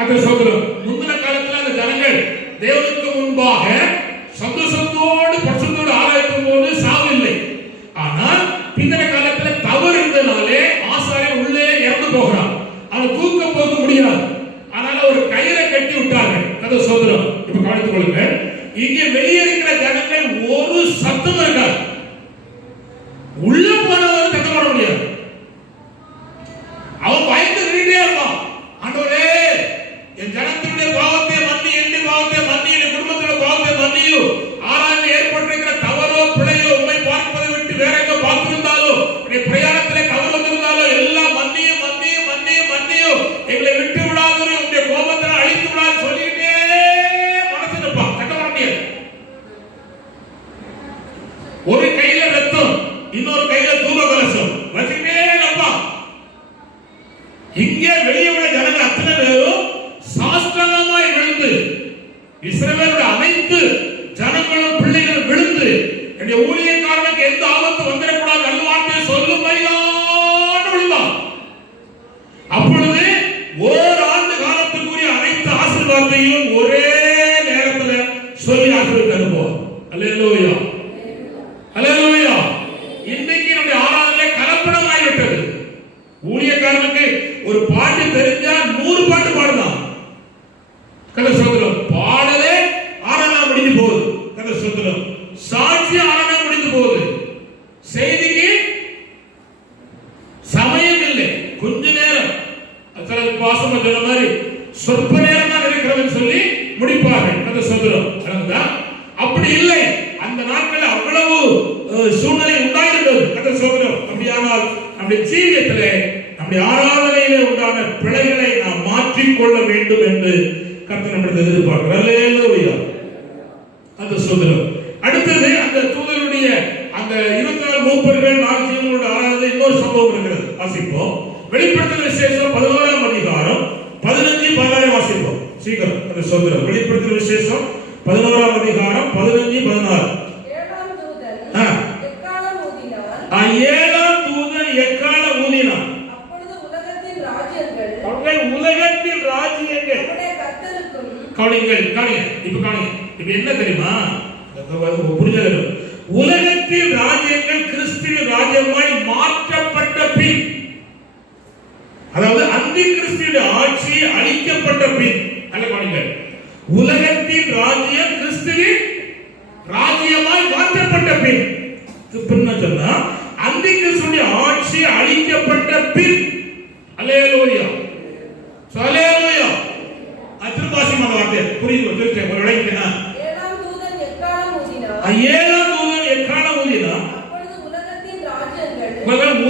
அதை சொல்றோம். முந்தின காலத்துல அந்த ஜனங்கள் தேவனுக்கு முன்பாக சந்தோஷத்தோடு பட்சத்தோடு ஆராய்க்கும் போது சாவில்லை. ஆனால் பிந்தின காலத்துல தவறு இருந்தனாலே ஆசாரியர் உள்ளே இறந்து போகிறார். அதை தூக்க போக முடியாது. அதனால ஒரு கயிறை கட்டி விட்டார்கள். அதை சொல்றோம். இப்ப கவனித்துக் கொள்ளுங்க, இங்கே வெளியே இருக்கிற ஜனங்கள் ஒரு சத்தம் இருக்காது. உள்ள போனவர் சத்தம் போட முடியாது. அவன் பயந்து நின்றுட்டே இருப்பான். ஆண்டவரே, என் ஜனத்தினுடைய பாவத்தை மன்னி, என் பாவத்தை மன்னி, என் குடும்பத்தினுடைய பாவத்தை மன்னியும். ஆராய்ந்து ஏற்பட்டிருக்கிற தவறோ பிழையோ உண்மை பார்ப்பதை விட்டு வேற எங்க பார்த்திருந்தாலோ, உடைய பிரயாணத்திலே தவறு வந்திருந்தாலோ எல்லாம் மன்னியும் மன்னியும் மன்னியும் மன்னியும், எங்களை விட்டு விடாதே, உடைய கோபத்தை அழித்து விடாது சொல்லிக்கிட்டே மனசு நிற்பான். கட்ட முடியாது. ஒரு கையில ரத்தம், இன்னொரு கையில தூப கலசம் வச்சுக்கிட்டே நிற்பான். இங்கே வெளியே உள்ள ஜனங்கள் அத்தனை பேரும் சாஷ்டாங்கமாய் விழுந்து, இஸ்ரவேலுடைய அனைத்து ஜனங்களும் பிள்ளைகளும் விழுந்து, என்னுடைய ஊழியக்காரனுக்கு எந்த ஆபத்து வந்துடக்கூடாது நல்வார்த்தையை சொல்லும் விழுந்தான். அப்பொழுது ஓராண்டு காலத்துக்குரிய அனைத்து ஆசீர்வாதத்தையும் ஒரே நேரத்தில் சொல்லி ஆசீர்வாதம் தருவோம். அல்லேலூயா, அல்லேலூயா. இன்னைக்கு நம்முடைய ஆராதனை கலப்படமாகிவிட்டது. ஊழியக்காரனுக்கு ஒரு பாட்டு தெரிஞ்சா 100 பாட்டு பாடலாம். கதை சொல்கிறோம். பாடலே ஆராதனை முடிஞ்சு போகுது. கதை சொல்கிறோம். சாட்சி ஆராதனை முடிஞ்சு போகுது. செய்திக்கு சமயம் இல்லை. கொஞ்ச நேரம் வாசம் சொன்ன மாதிரி சொற்ப நேரம் தான் இருக்கிறதுன்னு சொல்லி முடிப்பார்கள். கதை சொல்கிறோம். அப்படி இல்லை. அந்த நாட்களில் அவ்வளவு சூழ்நிலை உண்டாயிருந்தது. கதை சொல்கிறோம். அப்படியானால் நம்முடைய ஜீவியத்திலே, நம்முடைய ஆராதனையிலே உண்டான பிழைகளை நாம் மாற்றிக்கொள்ள வேண்டும் என்று கர்த்தர் நம்மிடத்தில் எதிர்பார்க்கிறார். அல்லேலூயா. அது சொல்கிறோம். அடுத்தது அந்த தூதருடைய அந்த 24 மூப்பர்கள் 4 ஜீவனோட ஆராதனை இன்னொரு சம்பவம் இருக்கிறது. வாசிப்போம். வெளிப்படுத்தல் விசேஷம் 11ஆம் அதிகாரம் 15, 16 வாசிப்போம். சீக்கிரம் அது சொல்கிறோம். வெளிப்படுத்தல் விசேஷம் 11ஆம் அதிகாரம் 15, 16. ஏழாம் தூதன் எக்காலம் ஊதினான். அப்பொழுது உலகத்தின் ராஜ்யங்கள் கவனிங்கள். இப்ப என்ன தெரியுமா? புரிஞ்சது. உலகத்தின் ராஜ்யங்கள் கிறிஸ்துவின் ராஜ்யமாய் மாற்றப்பட்ட பின், அதாவது அந்தி கிறிஸ்துவின் கிறிஸ்துவின் ஆட்சி அழிக்கப்பட்ட பின், நல்ல கவனிங்கள், உலகத்தின் ராஜ்யம் கிறிஸ்துவின் ராஜ்யமாய் மாற்றப்பட்ட பின், பின்ன சொன்னா அந்தி கிறிஸ்துவின் ஆட்சி அழிக்கப்பட்ட பின், அல்லேலூயா, அல்லேலூயா. திருப்பாசி மத வார்த்தை புரியுது, திருச்சேன் ஒரு விளைக்குனா ஏழாம் தூதன் எக்காளம் ஊதினார், அப்பொழுது உலகத்தின் ராஜ்யங்கள்,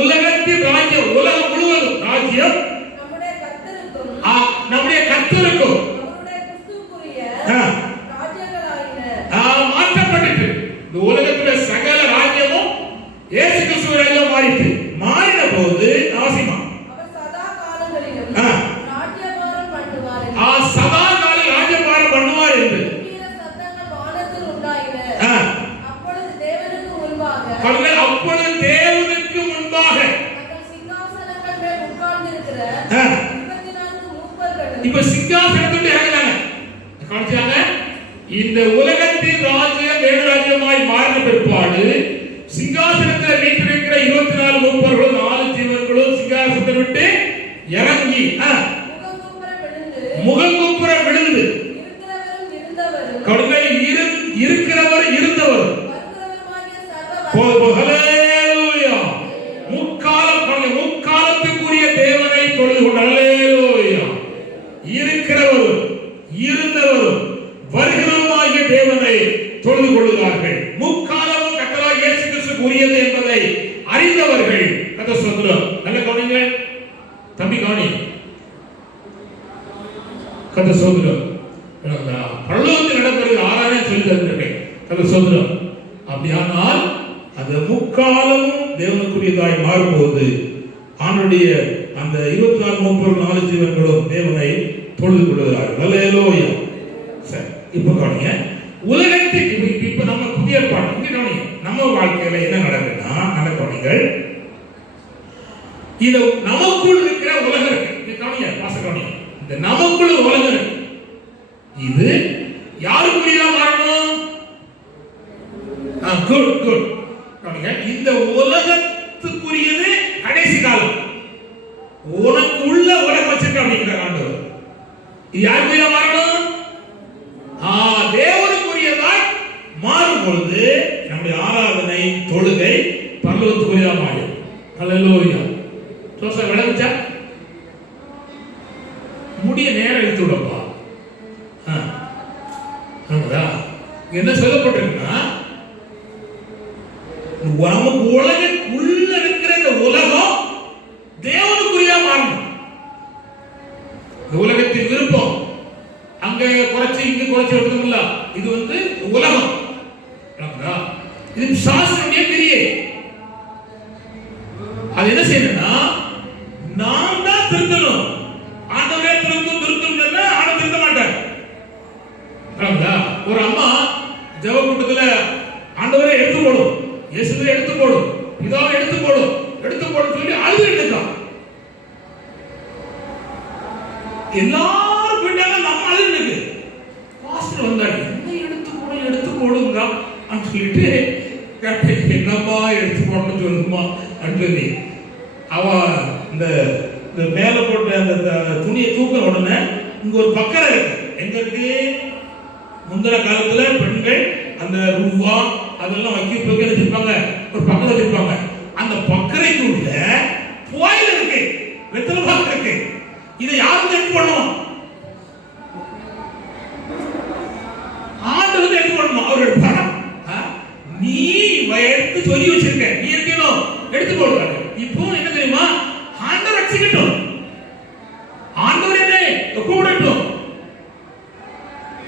உலகத்தின் ராஜ்யம், உலகம் முழுவதும் ராஜ்யம் நம்முடைய கர்த்தருக்கும் நம்முடைய கர்த்தருக்கும் அவருடைய கிறிஸ்துவுக்குரிய ஆ. ராஜ்யங்களாயின. மாற்றப்பட்டு இந்த உலகத்துல சகல ராஜ்யமும் இயேசு கிறிஸ்து ராஜ்யம் மாறிட்டு, மாறின போது அவசியமா அவர் சதா காலங்களிலும் ஆ. ராஜ்யபாரம் பண்ணுவார் என்று சதா கால ராஜ்யபாரம் பண்ணுவார் என்று கம்பீர சத்தங்கள் வானத்தில் உண்டாயின. ஆ. அப்பொழுது தேவனுக்கு முன்பாக பாருங்கள், அப்பொழுது தேவனுக்கு முன்பாக தங்கள் சிங்காசனங்கள் மேல் உட்கார்ந்திருக்கிற ஆ. 24 மூப்பர்களும் இப்ப சிங்காசனத்துக்கு இறங்குறாங்க. கவனிச்சாங்க, இந்த உலகத்தின் ராஜ்யம் வேறு ராஜ்யமாய் மாறின பிற்பாடு சிங்காசனத்தில் வீற்றிருக்கிற 24 மூப்பர்களும் 4 ஜீவன்களும் சிங்காசனத்தை விட்டு இறங்கி முகங்குப்புற விழுந்து இருக்கிறவரும் இருந்தவரும் கடுமை இருக்கிறவர் இருந்தவர் வருகிறவருமாகிய சர்வ ஹல்லேலூயா, முக்காலத்துக்குரிய தேவனை தொழுது கொண்டு, ஹல்லேலூயா, இருக்கிறவரும் இருந்தவரும் வருகிறவருமாகிய தேவனை தொழுது கொள்கிறார்கள். முக்காலமும் கர்த்தராகிய இயேசு கிறிஸ்துவுக்கு உரியது என்பதை அறிந்தவர்கள். கர்த்தர் சொல்றார், நல்ல கவனிங்க தம்பி, கவனி, கர்த்தர் சொல்றார், பரலோகத்தில் நடக்கிறது ஆராதனை சொல்லி தருகிறேன். கர்த்தர் சொல்றார், அப்படியானால் அந்த முக்காலமும் தேவனுக்குரியதாய் மாறும்போது ஆண்டுடைய அந்த 24 மூப்பர் 4 ஜீவன்களும் தேவனை தொழுது கொள்கிறார்கள். அல்லேலூயா. சரி, இப்ப கவனிங்க, உலகத்துக்கு இப்ப நம்ம புதிய பாடம் இங்க கவனிங்க, நம்ம வாழ்க்கையில என்ன நடக்குதுன்னா, நல்ல கவனிங்கள், இது நமக்குள் இருக்கிற உலகம் இருக்கு. இந்த கவனிங்க, வாச கவனிங்க, இந்த நமக்குள் உலகம் இருக்கு. இது யாருக்குரியதா மாறணும்? Good good. கவனிங்க, இந்த உலகத்துக்குரியது கடைசி காலம். உனக்கு உள்ள உலகம் வச்சிருக்க அப்படிங்கிறார் ஆண்டவர். இது யாருக்குரியதா மாறணும்? தேவனுக்குரியதாய் மாறும் பொழுது நம்முடைய ஆராதனை தொழுகை பரலோகத்துக்குரியதா மாறும். ஹல்லேலூயா. சோச விளங்குச்சா? முடிய நேரம் எடுத்து விடப்பா. என்ன சொல்லப்பட்டிருக்குன்னா, நமக்கு உலகம் உள்ள இருக்கிற இந்த உலகம் தேவனுக்குரியதா மாறணும். இந்த உலகத்தின் விருப்பம் அங்க குறைச்சு இங்க குறைச்சு எடுத்துக்கல. இது உலகம், இது சாஸ்திரமே கிரியை. அது என்ன செய்யணும்னா, நாம் தான் திருத்தணும். ஆண்டவரே திருத்தணும் ஆண்டவர் திருத்த மாட்டார். ஒரு அம்மா ஜெப கூட்டத்துல ஆண்டவரே எடுத்து போடும், இயேசுவே எடுத்து போடும், பிதாவை எடுத்து போடும் சொல்லி அழுதுட்டு இருக்கான். எல்லாரும் போயிட்டாங்க, நம்ம அழுதுட்டு பாஸ்டர் வந்தாரு, என்ன எடுத்து போடுங்க அப்படின்னு சொல்லிட்டு என்னம்மா எடுத்து போடணும்னு சொல்லுமா அப்படின்னு அவ இந்த மேல போட்ட அந்த துணியை தூக்க உடனே இங்க ஒரு பக்கரை இருக்கு. எங்க இருக்கு? முந்தின காலத்துல பெண்கள் அந்த ரூபா அதெல்லாம் வைக்க வச்சிருப்பாங்க, ஒரு பக்கரை வச்சிருப்பாங்க. அந்த பக்கரைக்குள்ள புயல் இருக்கு, வெத்தலை பாக்கு இருக்கு. இதை யாருக்கு எடுத்து பண்ணுவோம்? ஆண்டு எடுத்து பண்ணுமா? அவர் எடுப்பாரா? நீ எடுத்து சொல்லி வச்சிருக்க, நீ இருக்கணும் எடுத்து போடுறாங்க. இப்போ என்ன தெரியுமா? ஆண்டவர் ரட்சிக்கட்டும், ஆண்டவர் என்ன கூப்பிடட்டும்.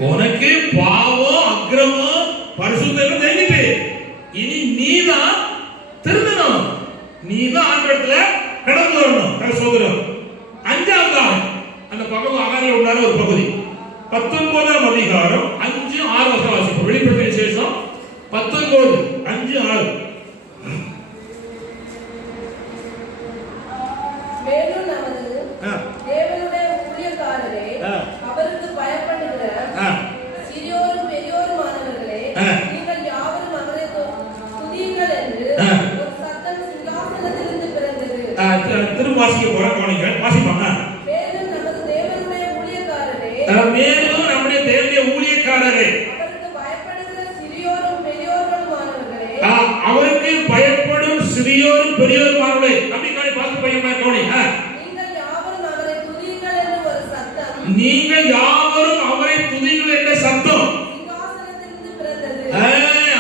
உனக்கு பாவம் அக்கிரமம் பரிசுத்தம் தெரிஞ்சிட்டு இனி நீதான் திருந்தணும், நீதான் ஆண்டவரத்துல கடந்து வரணும். சகோதரன், 5வது அந்த பக்கம் அகரில் உண்டான ஒரு பகுதி 19ஆம் அதிகாரம் 5-6 வசனம் வாசிப்போம். வெளிப்படுத்தின விசேஷம் 19:5-6. மேலும் நமது தேவனுடைய ஊழியக்காரரே, அவருக்கு பயப்படுகிற சிறியோரும் பெரியோருமானவர்களே, நீங்கள் யாவரும் அவரை துதியுங்கள் என்று ஒரு சத்தம் சிங்காசனத்திலிருந்து பிறந்தது. திரும்ப வாசிக்க போற கவனிங்க, வாசிப்பாங்க. மேலும் நமது பெரியவர் மாறுளே அப்படி காணி பாஸ்ட் பையன் கவனி. நீங்கள் யாவரும் அவரை துதியுங்கள் என்று ஒரு சத்தம். நீங்கள் யாவரும் அவரை துதியுங்கள் என்ற சத்தம் சிங்காசனத்திலிருந்து பிறந்தது.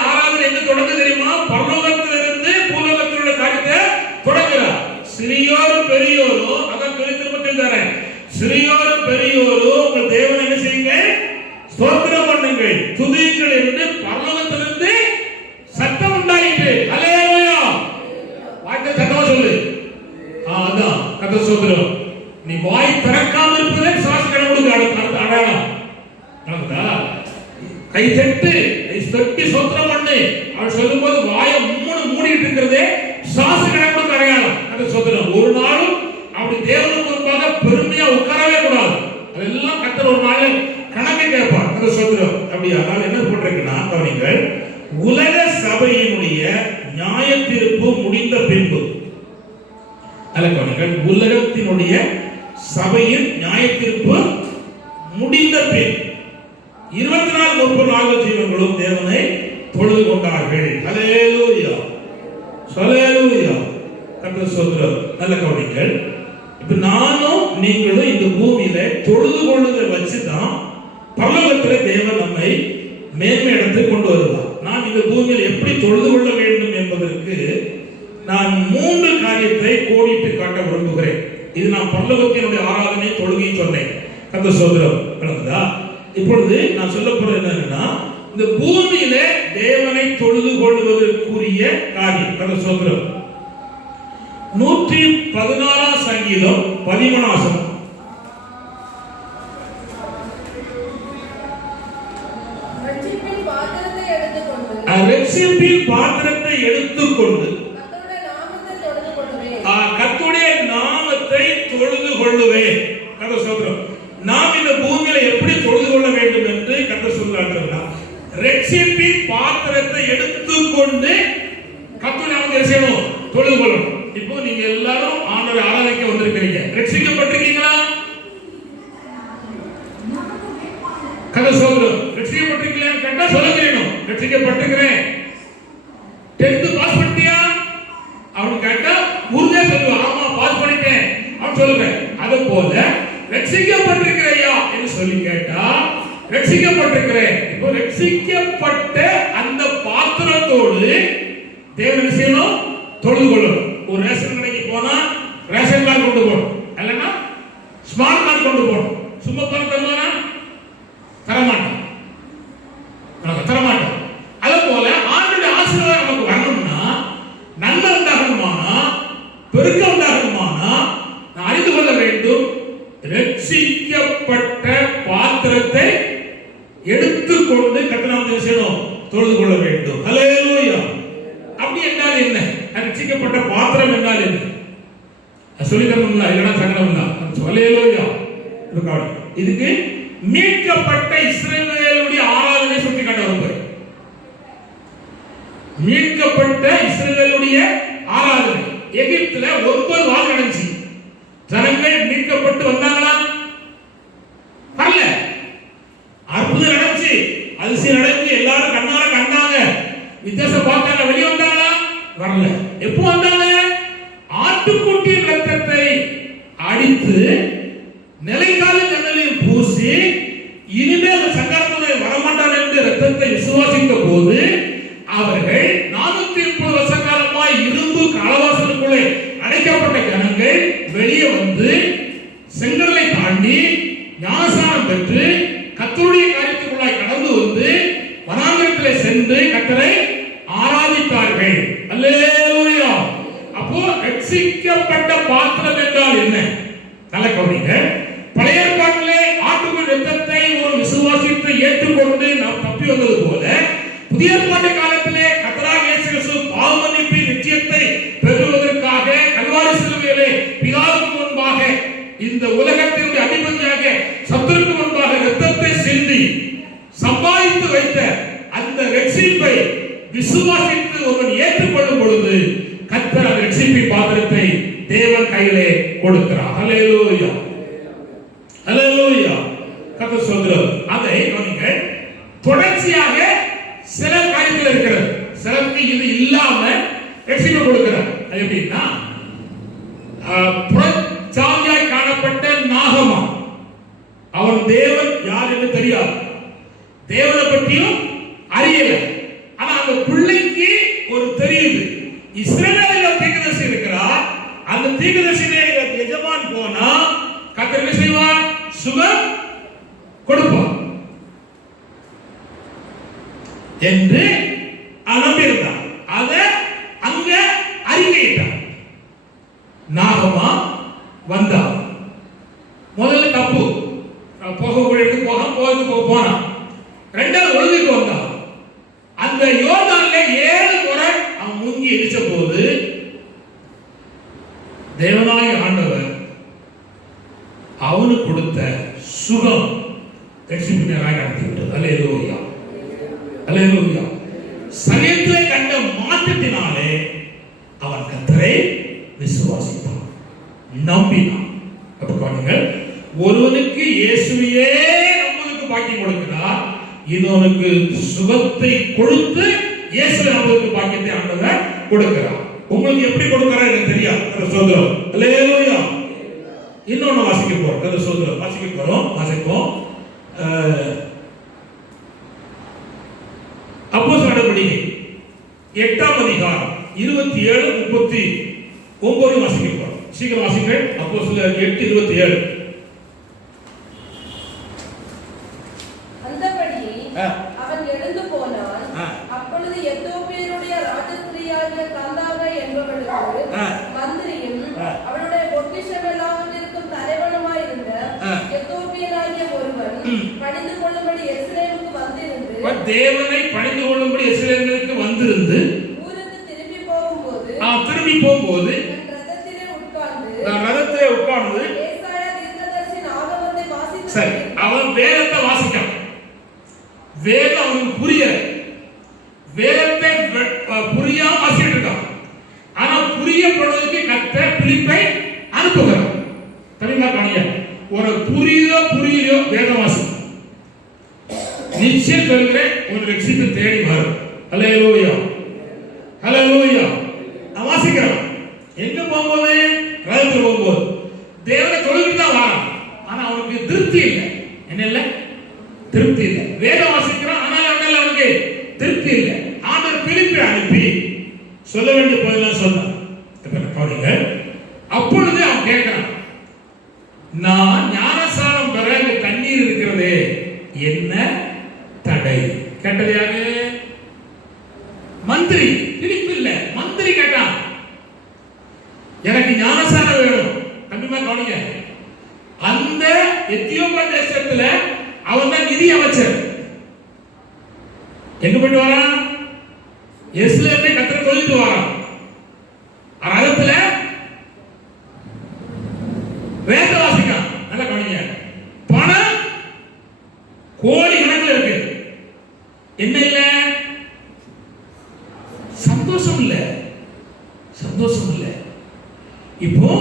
ஆராதனை எங்க தொடங்குது தெரியுமா? பரலோகத்திலிருந்து பூலோகத்தில் உள்ள காரியத்தை தொடங்குகிறார். சிறியோரும் பெரியோரும், அதான் திருப்பத்தில் தரேன், சிறியோரும் பெரியோரும் உங்கள் தேவன் என்ன செய்யுங்க? ஸ்தோத்திரம் பண்ணுங்கள், துதியுங்கள் என்று பரலோகத்திலிருந்து சத்தம் உண்டாயிற்று. அல்லேலூயா. வாய்த்த சத்தமா சொல்லு. அதான் கர்த்தர் ஸ்தோத்திரம். நீ வாய் திறக்காம இருப்பதே சாட்சி கடவுளுக்கு அடையாளம். கை தட்டு, கை தட்டி ஸ்தோத்திரம் பண்ணு. அவர் சொல்லும்போது வாயை மூடிட்டு இருக்கிறதே சாட்சி கடவுளுக்கு அடையாளம். கர்த்தர் ஸ்தோத்திரம். ஒரு நாளும் அப்படி தேவனுக்கு முன்பாக பெருமையா உட்காரவே கூடாது. அதெல்லாம் கர்த்தர் ஒரு நாள் கணக்கு கேட்பார். கர்த்தர் ஸ்தோத்திரம். அப்படியா? நான் என்ன போட்டிருக்கேன்னா, கவனிங்கள், உலக சபையினுடைய நியாய தீர்ப்பு முடிந்த பின்பு, கவனிங்கள், உலகத்தினுடைய சபையின் நியாய தீர்ப்பு முடிந்த பின் 24 30 ஜீவன்களும் தேவனை தொழுது கொண்டார்கள். அல்லேலூயா, அல்லேலூயா. கர்த்தர் ஸ்தோத்திரம். நல்ல கவனிங்கள், இப்ப நானும் நீங்களும் இந்த பூமியில தொழுது கொள்ளுதை வச்சுதான் பரலோகத்திலே தேவன் நம்மை மேன்மை இடத்தை கொண்டு வருவார். நான் இந்த பூமியில் எப்படி தொழுது கொள்ள வேண்டும் என்பதற்கு நான் 3 காரியத்தை கோடிட்டு காட்ட விரும்புகிறேன். இது நான் பரலோகத்தினுடைய ஆராதனை தொழுகை சொன்னேன். கர்த்தர் ஸ்தோத்திரம். விளங்குதா? இப்பொழுது நான் சொல்ல போறது என்னன்னா, இந்த பூமியில தேவனை தொழுது கொள்வதற்குரிய காரியம். கர்த்தர் ஸ்தோத்திரம். 116 சங்கீதம் 13 வசனம். ரட்சிப்பின் பாத்திரத்தை எடுத்துக்கொண்டு கர்த்தருடைய நாமத்தை தொழுது கொள்ளுவேன். கர்த்தர் ஸ்தோத்திரம். நாம் இந்த பூமியில எப்படி தொழுது கொள்ள வேண்டும் என்று கர்த்தர் சொல்றார். ரட்சிப்பின் பாத்திரத்தை எடுத்துக்கொண்டு கர்த்தருடைய நாமத்தை செய்யணும், தொழுது கொள்ளணும். இப்போ நீங்க எல்லாரும் ஆண்டவரை ஆராதிக்க வந்திருக்கிறீங்க. ரட்சிக்கப்பட்டிருக்கீங்களா? கர்த்தர் ஸ்தோத்திரம். ரட்சிக்கப்பட்டிருக்கீங்களான்னு கேட்டா சொல்ல தெரியணும். ரட்சிக்கப்பட்டிருக்கிறேன். 10th பாஸ் பண்ணிட்டியா? அவன் கேட்டா உறுதியா சொல்லுவான், ஆமா பாஸ் பண்ணிட்டேன் அவன் சொல்லுவேன். அது போல ரட்சிக்கப்பட்டிருக்கிறையா என்று சொல்லி கேட்டா ரட்சிக்கப்பட்டிருக்கிறேன். இப்போ ரட்சிக்கப்பட்ட அந்த பாத்திரத்தோடு தேவன் செய்யணும், தொழுது கொள்ளணும். ஒரு ரேஷன் கடைக்கு போனா ரேஷன் கார்டு கொண்டு போகணும், இல்லைன்னா ஸ்மார்ட் கார்டு கொண்டு போகணும். சும்மா பணம் தருவானா? தரமாட்டான், தரமாட்டான். அதே போல ஆண்டுடைய ஆசீர்வாதம் நமக்கு வரணும்னா, நன்மை உண்டாகணுமானா, பெருக்கம் உண்டாகணுமானா, நான் அறிந்து கொள்ள வேண்டும், ரட்சிக்கப்பட்ட பாத்திரத்தை எடுத்துக்கொண்டு கர்த்தர் நாமத்தை செய்யணும், தொழுது கொள்ள வேண்டும். அல்லேலூயா. அப்படி என்றால் என்ன? ரட்சிக்கப்பட்ட பாத்திரம் என்றால் என்ன? சொல்லி தரணும்ல, இல்லைன்னா சங்கடம் தான். அல்லேலூயா. இதுக்கு மீட்கப்பட்ட இஸ்ரவேலுடைய ஆராதனை சுட்டி காட்ட விரும்புகிறேன். மீட்கப்பட்ட இஸ்ரவேலுடைய ஆராதனை. எகிப்துல 9 வால் நடந்துச்சு. ஜனங்கள் மீட்கப்பட்டு வந்தாங்களா? வரல. அற்புதம் நடந்துச்சு, அதிசயம் நடந்துச்சு, எல்லாரும் கண்ணால கண்டாங்க, வித்தியாசம் பார்த்தாங்க, வெளியே வந்தாங்களா? வரல. எப்போ வந்தாங்க? ஆட்டுக்குட்டியின் ரத்தத்தை அடித்து நிலைக்கால ஜன்னலில் பூசி இனிமேல் சங்காரத்திலே வரமாட்டார் என்று ரத்தத்தை விசுவாசித்த போது அவர்கள் 430 வருஷ காலமாய் இரும்பு காலவாசலுக்குள்ளே அடைக்கப்பட்ட ஜனங்கள் வெளியே வந்து செங்கடலை தாண்டி ஞானஸ்நானம் பெற்று கர்த்தருடைய காரியத்துக்குள்ளாய் கடந்து வந்து வனாந்தரத்திலே சென்று கர்த்தரை ஆராதித்தார்கள். அல்லேலூயா. அப்போ ரட்சிக்கப்பட்ட பாத்திரம் என்றால் என்ன? நல்ல கவனிங்க. பழைய ஏற்பாட்டிலே ஆட்டுக்குட்டி ரத்தத்தை ஒரு விசுவாசித்து ஏற்றுக்கொண்டு நாம் தப்பி வந்தது போல, புதிய ஏற்பாட்டு காலத்திலே கர்த்தராகிய இயேசு கிறிஸ்து பாவ மன்னிப்பின் நிச்சயத்தை பெறுவதற்காக கல்வாரி சிலுவையிலே பிதாவுக்கு முன்பாக, இந்த உலகத்தினுடைய அதிபதியாக சத்துருக்கு முன்பாக ரத்தத்தை சிந்தி சம்பாதித்து வைத்த அந்த ரட்சிப்பை விசுவாசித்து ஒருவன் ஏற்றுக்கொள்ளும் பொழுது கர்த்தர் அந்த ரட்சிப்பின் பாத்திரத்தை தேவன் கையிலே கொடுக்கிறார். அல்லேலூயா, அல்லேலூயா. கர்த்தர் ஸ்தோத்திரம். அதை நீங்கள் தொடர்ச்சியாக சில காரியங்கள் இருக்கிறது, சிலருக்கு இது இல்லாம ரட்சிப்பு கொடுக்கிறார். அது எப்படின்னா, சுகம் கொடுப்பார் என்று நம்பியிருந்தார். அதை அங்க அறிக்கையிட்டார். நாகமா வந்தார். முதல்ல தப்பு, போனான். ரெண்டாவது ஒழுங்குக்கு வந்தான். அந்த யோர்தான்ல 7 முறை அவன் முங்கி எரிச்ச போது தேவனாய ஆண்டவர் அவனுக்கு கொடுத்த சுகம் ரட்சிப்பினராக நடத்திவிட்டது. அல்லேலூயா, அல்லேலூயா. சரீரத்திலே கண்ட மாற்றத்தினாலே அவன் கர்த்தரை விசுவாசித்தான், நம்பினான். அப்ப பாருங்க, ஒருவனுக்கு இயேசுவையே நம்மளுக்கு பாக்கியம் கொடுக்கிறார், இன்னொருக்கு சுகத்தை கொடுத்து இயேசுவை நம்மளுக்கு பாக்கியத்தை ஆண்டவர் கொடுக்கிறார். உங்களுக்கு எப்படி கொடுக்கிறார் எனக்கு தெரியாது. சோதரம், அல்லேலூயா. இன்னொன்னு வாசிக்க போறோம். கதை சோதரம் வாசிக்க போறோம். வாசிப்போம். அப்போஸ்தலர் நடவடிக்கை 8ஆம் அதிகாரம் 27-39 வாசிக்க போறோம். சீக்கிரம் வாசிங்க. அப்போஸ்தலர் 8:27. அந்தபடி அவன் எழுந்து போனான். அப்பொழுது எத்தியோப்பியருடைய ராஜஸ்திரியாகிய கந்தாகா என்பவளுக்கு மந்திரியும் அவனுடைய பொக்கிஷம் எல்லாவற்றிற்கும் தலைவனுமாயிருந்த எத்தியோப்பியனாகிய ஒருவன் பணிந்து கொள்ளும்படி எருசலேமுக்கு வந்திருந்து, தேவனை பணிந்து கொள்ளும்படி எருசலேமுக்கு வந்திருந்து ஊருக்கு திரும்பி போகும்போது ரதத்திலே உட்கார்ந்து ஏசாயா தீர்க்கதரிசியின் ஆகமத்தை வாசித்து, சரி, அவன் வேதத்தை வாசிக்கான். வேதம் அவனுக்கு புரியல. வேதத்தை புரியாம வாசிட்டு இருக்கான். ஆனா புரியப்படுவதற்கு கர்த்தர் பிலிப்பை அனுப்புகிறார். தெரியுமா? காணிய ஒரு புரியலையோ வேதம் வாசி. நிச்சயம் சொல்கிறேன், ஒரு ரட்சிப்பு தேடி வரும். அல்லேலூயா, அல்லேலூயா. வாசிக்கிறான். எங்க போகும்போது? ரதத்தில் போகும்போது தேவனை தொழுகிட்டு தான் வரான். ஆனா அவனுக்கு திருப்தி இல்லை. என்ன இல்லை? திருப்தி இல்லை. வேதம் வாசிக்கிறான், ஆனால் அவனுக்கு திருப்தி இல்லை. ஆண்டவர் பிலிப்பை அனுப்பி சொல்ல வேண்டிய போதெல்லாம் சொன்னார். அப்பொழுது அவன் கேட்கிறான், நான் ஞானசாரம் பெற தண்ணீர் இருக்கிறதே, என்ன தடை? கேட்டது யாரு? மந்திரி. பிலிப்பு இல்ல, மந்திரி கேட்டான். எனக்கு ஞானசாரம் வேணும். கண்டிப்பா கவனிங்க. அந்த எத்தியோப்பியா தேசத்துல அவன் தான் நிதி அமைச்சர். எங்க போயிட்டு வரான்? எருசலேமை கர்த்தரை தொழுது வரான். ரதத்துல வேத வாசிக்கான். நல்லா கவனிங்க. பணம் கோடி கணக்கில் இருக்கு. என்ன இல்ல? சந்தோஷம் இல்ல, சந்தோஷம் இல்ல. இப்போ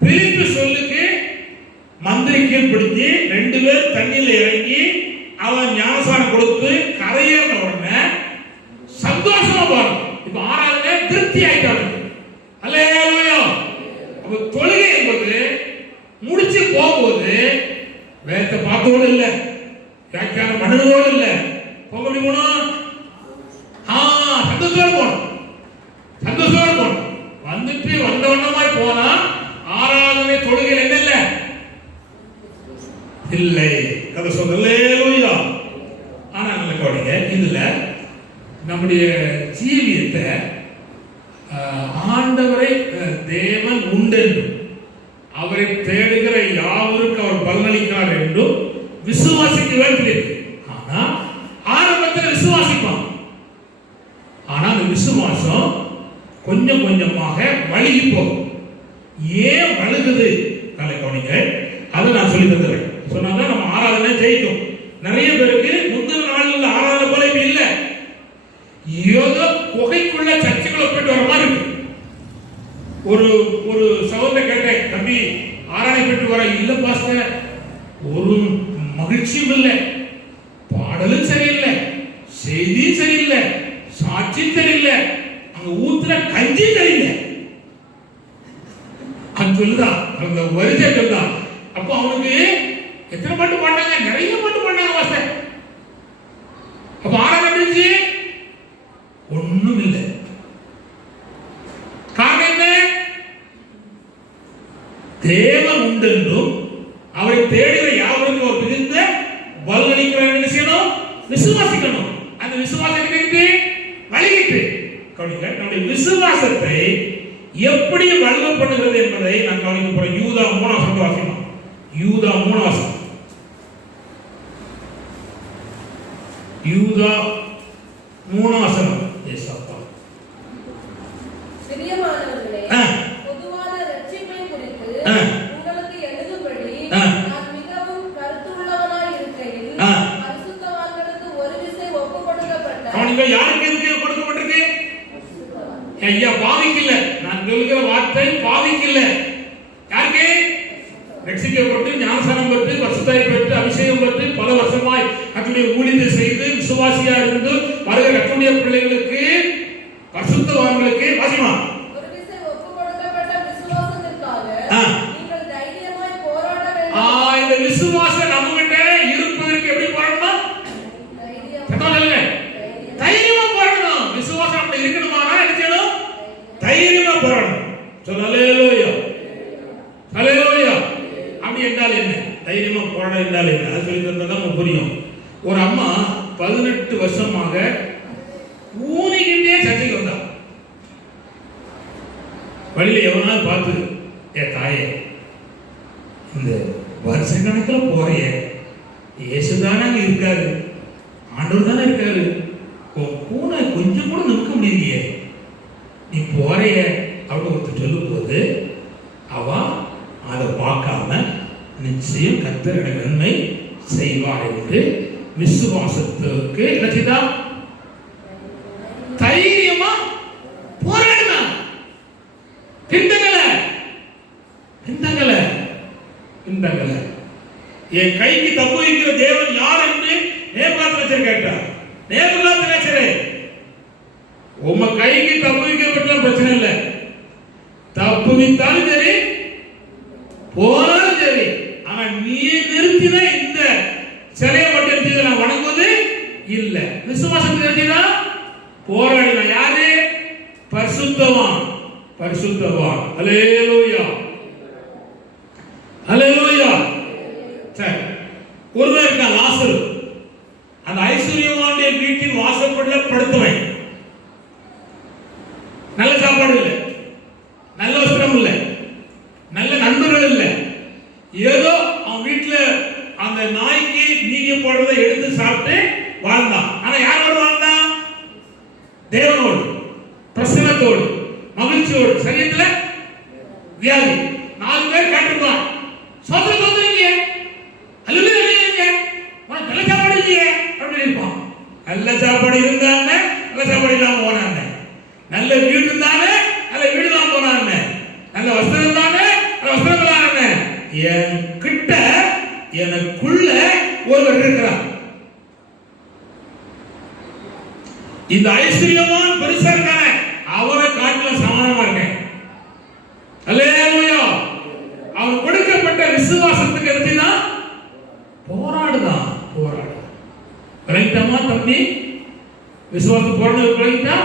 பிலிப்பு சொல்லுக்கு மந்திரி கீழ்ப்படுத்தி 2 பேர் தண்ணியில இறங்கி அவன் ஞானசாரம் கொடுத்து கரையேறின உடனே சந்தோஷமா பாரு. இப்ப ஆறாவது திருப்தி ஆயிட்டாங்க. அல்லேலூயா. அப்ப தொழுகை என்பது முடிச்சு போகும்போது வேதத்தை பார்த்தோடு இல்ல, வியாக்கியானம் பண்ணதோடு இல்ல, போக முடியுமா? சந்தோஷத்தோடு போகணும், சந்தோஷத்தோடு போகணும். வந்துட்டு வந்த வண்ணமாய் போனா ஆராதனை தொழுகையில் என்ன இல்ல? இல்லை. கதை சொல்லலேலூயா. ஆனா நல்ல கவனிங்க, இதுல நம்முடைய ஜீவியத்தை ஆண்டவரை தேவன் உண்டென்றும் அவரை தேடுகிற யாவருக்கு அவர் பலனளிக்கிறார் என்றும் விசுவாசிக்க வேண்டும். ஆனா ஆரம்பத்தில் விசுவாசிப்பான். ஆனா அந்த விசுவாசம் கொஞ்சம் கொஞ்சமாக வழுகி போகும். ஏன் வழுகுது? நல்ல கவனிங்க, அதை நான் சொல்லி தந்துடுறேன். சொன்னாதான் நம்ம ஆராதனை ஜெயிக்கும். நிறைய பேருக்கு முந்தின நாளில் ஆராதனை போல இப்ப இல்ல. ஏதோ குகைக்குள்ள சர்ச்சுக்குள்ள போயிட்டு வர மாதிரி இருக்கு. ஒரு சகோதர கேட்டேன், தம்பி ஆராதனை போயிட்டு வர? இல்ல பாஸ்டர், ஒரு மகிழ்ச்சியும் இல்லை, பாடலும் சரியில்லை, செய்தியும் சரியில்லை, சாட்சியும் சரியில்லை, அங்க ஊத்துற கஞ்சி சரியில்லை. அது சொல்லுதான், அந்த வரிசை சொல்லுதான். அப்போ அவனுக்கு எத்தனை பாட்டு பாண்டாங்க? நிறைய பாட்டு பாண்டாங்க வாச. அப்ப ஆரம்பிச்சு ஒண்ணும் இல்லை. காரணம் என்ன? தேவன் உண்டென்றும் அவரை தேடுகிற யாவருக்கும் அவர் மிகுந்த பலனளிக்கிறார். என்ன செய்யணும்? விசுவாசிக்கணும். அந்த விசுவாசத்துக்கு வழிகிட்டு கவனிங்க. நம்முடைய விசுவாசத்தை எப்படி வலுவ பண்ணுகிறது என்பதை நான் கவனிக்க போறேன். யூதா 3 வாசிக்கலாம். யூதா 3 வாசம். யூதா 3 வசனம். ஏசாப்பா. பிரியமானவர்களே, பொதுவான ரட்சிப்பை குறித்து உங்களுக்கு எழுதும்படி நான் மிகவும் கருத்துள்ளவனாய் இருக்கையில் பரிசுத்தவான்களுக்கு ஒரு விசை ஒப்பு கொடுக்கப்பட்ட. கவனிங்க, யாருக்கு எதுக்கு கொடுக்கப்பட்டிருக்கு? ஐயா பாவிக்கு இல்ல. நான் சொல்லுகிற வார்த்தை பாவிக்கு இல்ல. யாருக்கு? ரட்சிக்கப்பட்டு ஞானஸ்நானம் பெற்று பரிசுத்தாய் பெற்று அபிஷேகம் பெற்று பல வருஷமாய் கர்த்தருடைய ஊழியத்தை செய்து விசுவாசியா இருந்து வருகிற கர்த்தருடைய பிள்ளைகளுக்கு பரிசுத்தவான்களுக்கு வாசிமா ஒரு விசை ஒப்பு கொடுக்கப்பட்ட விசுவாசத்திற்காக நீங்கள் தைரியமாய் போராட வேண்டும். இந்த விசுவாசம் நம்மகிட்ட இருப்பதற்கு எப்படி போராடணும்? தைரியமா போராடணும். விசுவாசம் அப்படி இருக்கணுமானா என்ன செய்யணும்? தைரியமா போராடணும். சொல்ல ஹல்லேலூயா, ஹல்லேலூயா. அப்படி என்றால் என்ன? தைரியமா போராட என்றால் என்ன? அது சொல்லி தந்தா தான் புரியும். ஒரு அம்மா 18 வருஷமாக ஊனிக்கிட்டே சர்ச்சைக்கு வந்தா. வழியில எவனாவது பார்த்து, ஏ தாயே, இந்த வருஷ கணக்கில் போறிய இயேசுதானே அங்க இருக்காரு, ஆண்டவர் தானே இருக்காரு, பூனை கொஞ்சம் கூட நிற்க முடியலையே, நீ போறிய அப்படின்னு ஒருத்தர் சொல்லும் போது அவ அதை பார்க்காம நிச்சயம் கர்த்தர் எனக்கு நன்மை செய்வார் என்று விசுவாசத்துக்கு என்ன செய்தா? தைரியமா போராடினா. பிந்தங்கல என் கைக்கு தப்பு வைக்கிற தேவன் யார் என்று நேபுகாத்நேச்சர் கேட்டார். நேபுகாத்நேச்சரே, உம்ம கைக்கு தப்பு வைக்கப்பட்டாலும் பிரச்சனை இல்லை, தப்பு வைத்தாலும் சரி போனாலும் சரி, ஆனா நீ நிறுத்தின இந்த சிலையை மட்டும் எடுத்து நான் வணங்குவது இல்லை. விசுவாசத்தை எடுத்தா போராடினா. யாரு? பரிசுத்தவான். பரிசுத்தவான். ஹல்லேலூயா, ஹல்லேலூயா. சரி, ஒருவர் இருக்கான் லாசரு. அந்த ஐஸ்வர்யவானுடைய வீட்டின் வாசப்படில படுத்தவன். நல்ல சாப்பாடு இல்லை, நல்ல வஸ்திரம் இல்லை, நல்ல நண்பர்கள் இல்லை. ஏதோ அவன் வீட்டுல அந்த நாய்க்கு நீங்க போடுறதை எடுத்து சாப்பிட்டு வாழ்ந்தான். ஆனா யாரோடு வாழ்ந்தான்? தேவனோடு, பிரசன்னத்தோடு, மகிழ்ச்சியோடு. சரீரத்துல வியாதி. 4 பேர் கேட்டிருப்பான், சொல்றீங்க அல்ல, உனக்கு நல்ல சாப்பாடு இல்லையே அப்படின்னு இருப்பான். நல்ல சாப்பாடு இருந்தாங்க, நல்ல சாப்பாடு இல்லாம போனாங்க. நல்ல வீடு இருந்தாங்க, நல்ல வீடு தான் போனாங்க. நல்ல வஸ்திரம் இருந்தாங்க, நல்ல வஸ்திரம் இல்லாம. என் கிட்ட எனக்குள்ள ஒருவர் இருக்கிறார். இந்த ஐஸ்வர்யவான் பெருசா இருக்கானே, அவரை காட்டுல சமானமா இருக்கேன். அல்லேலூயா. அவன் கொடுக்கப்பட்ட விசுவாசத்துக்கு எடுத்தீங்கன்னா போராடுதான். ரைட்டமா தம்பி? விசுவாசம் போராடுறது ரைட்டா?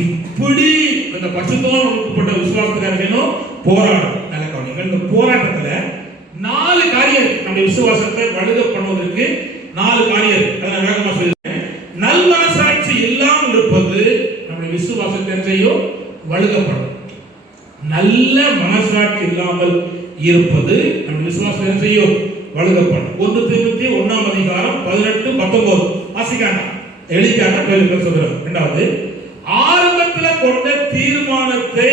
இப்படி இந்த பரிசுத்தவான் கொடுக்கப்பட்ட விசுவாசத்துக்காக போராடும். நல்ல கவனிங்க. இந்த போராட்டத்துல 4 காரியம் இருக்கு. நம்முடைய விசுவாசத்தை வலுக பண்ணுவதற்கு 4 காரியம் இருக்கு. அதை வேகமா சொல்லுங்க. நல்மனசாட்சி இல்லாமல் இருப்பது நம்முடைய விசுவாசத்தை செய்யும் வலுகப்படும். நல்ல மனசாட்சி இல்லாமல் இருப்பது நம்முடைய விசுவாசத்தை செய்யும் வலுகப்படும். 1 தீமோத்தேயு 1ஆம் அதிகாரம் 18, 19 வாசிக்காங்க. எழுதிக்காங்க. சொல்றேன். இரண்டாவது, ஆரம்பத்தில் கொண்ட தீர்மானத்தை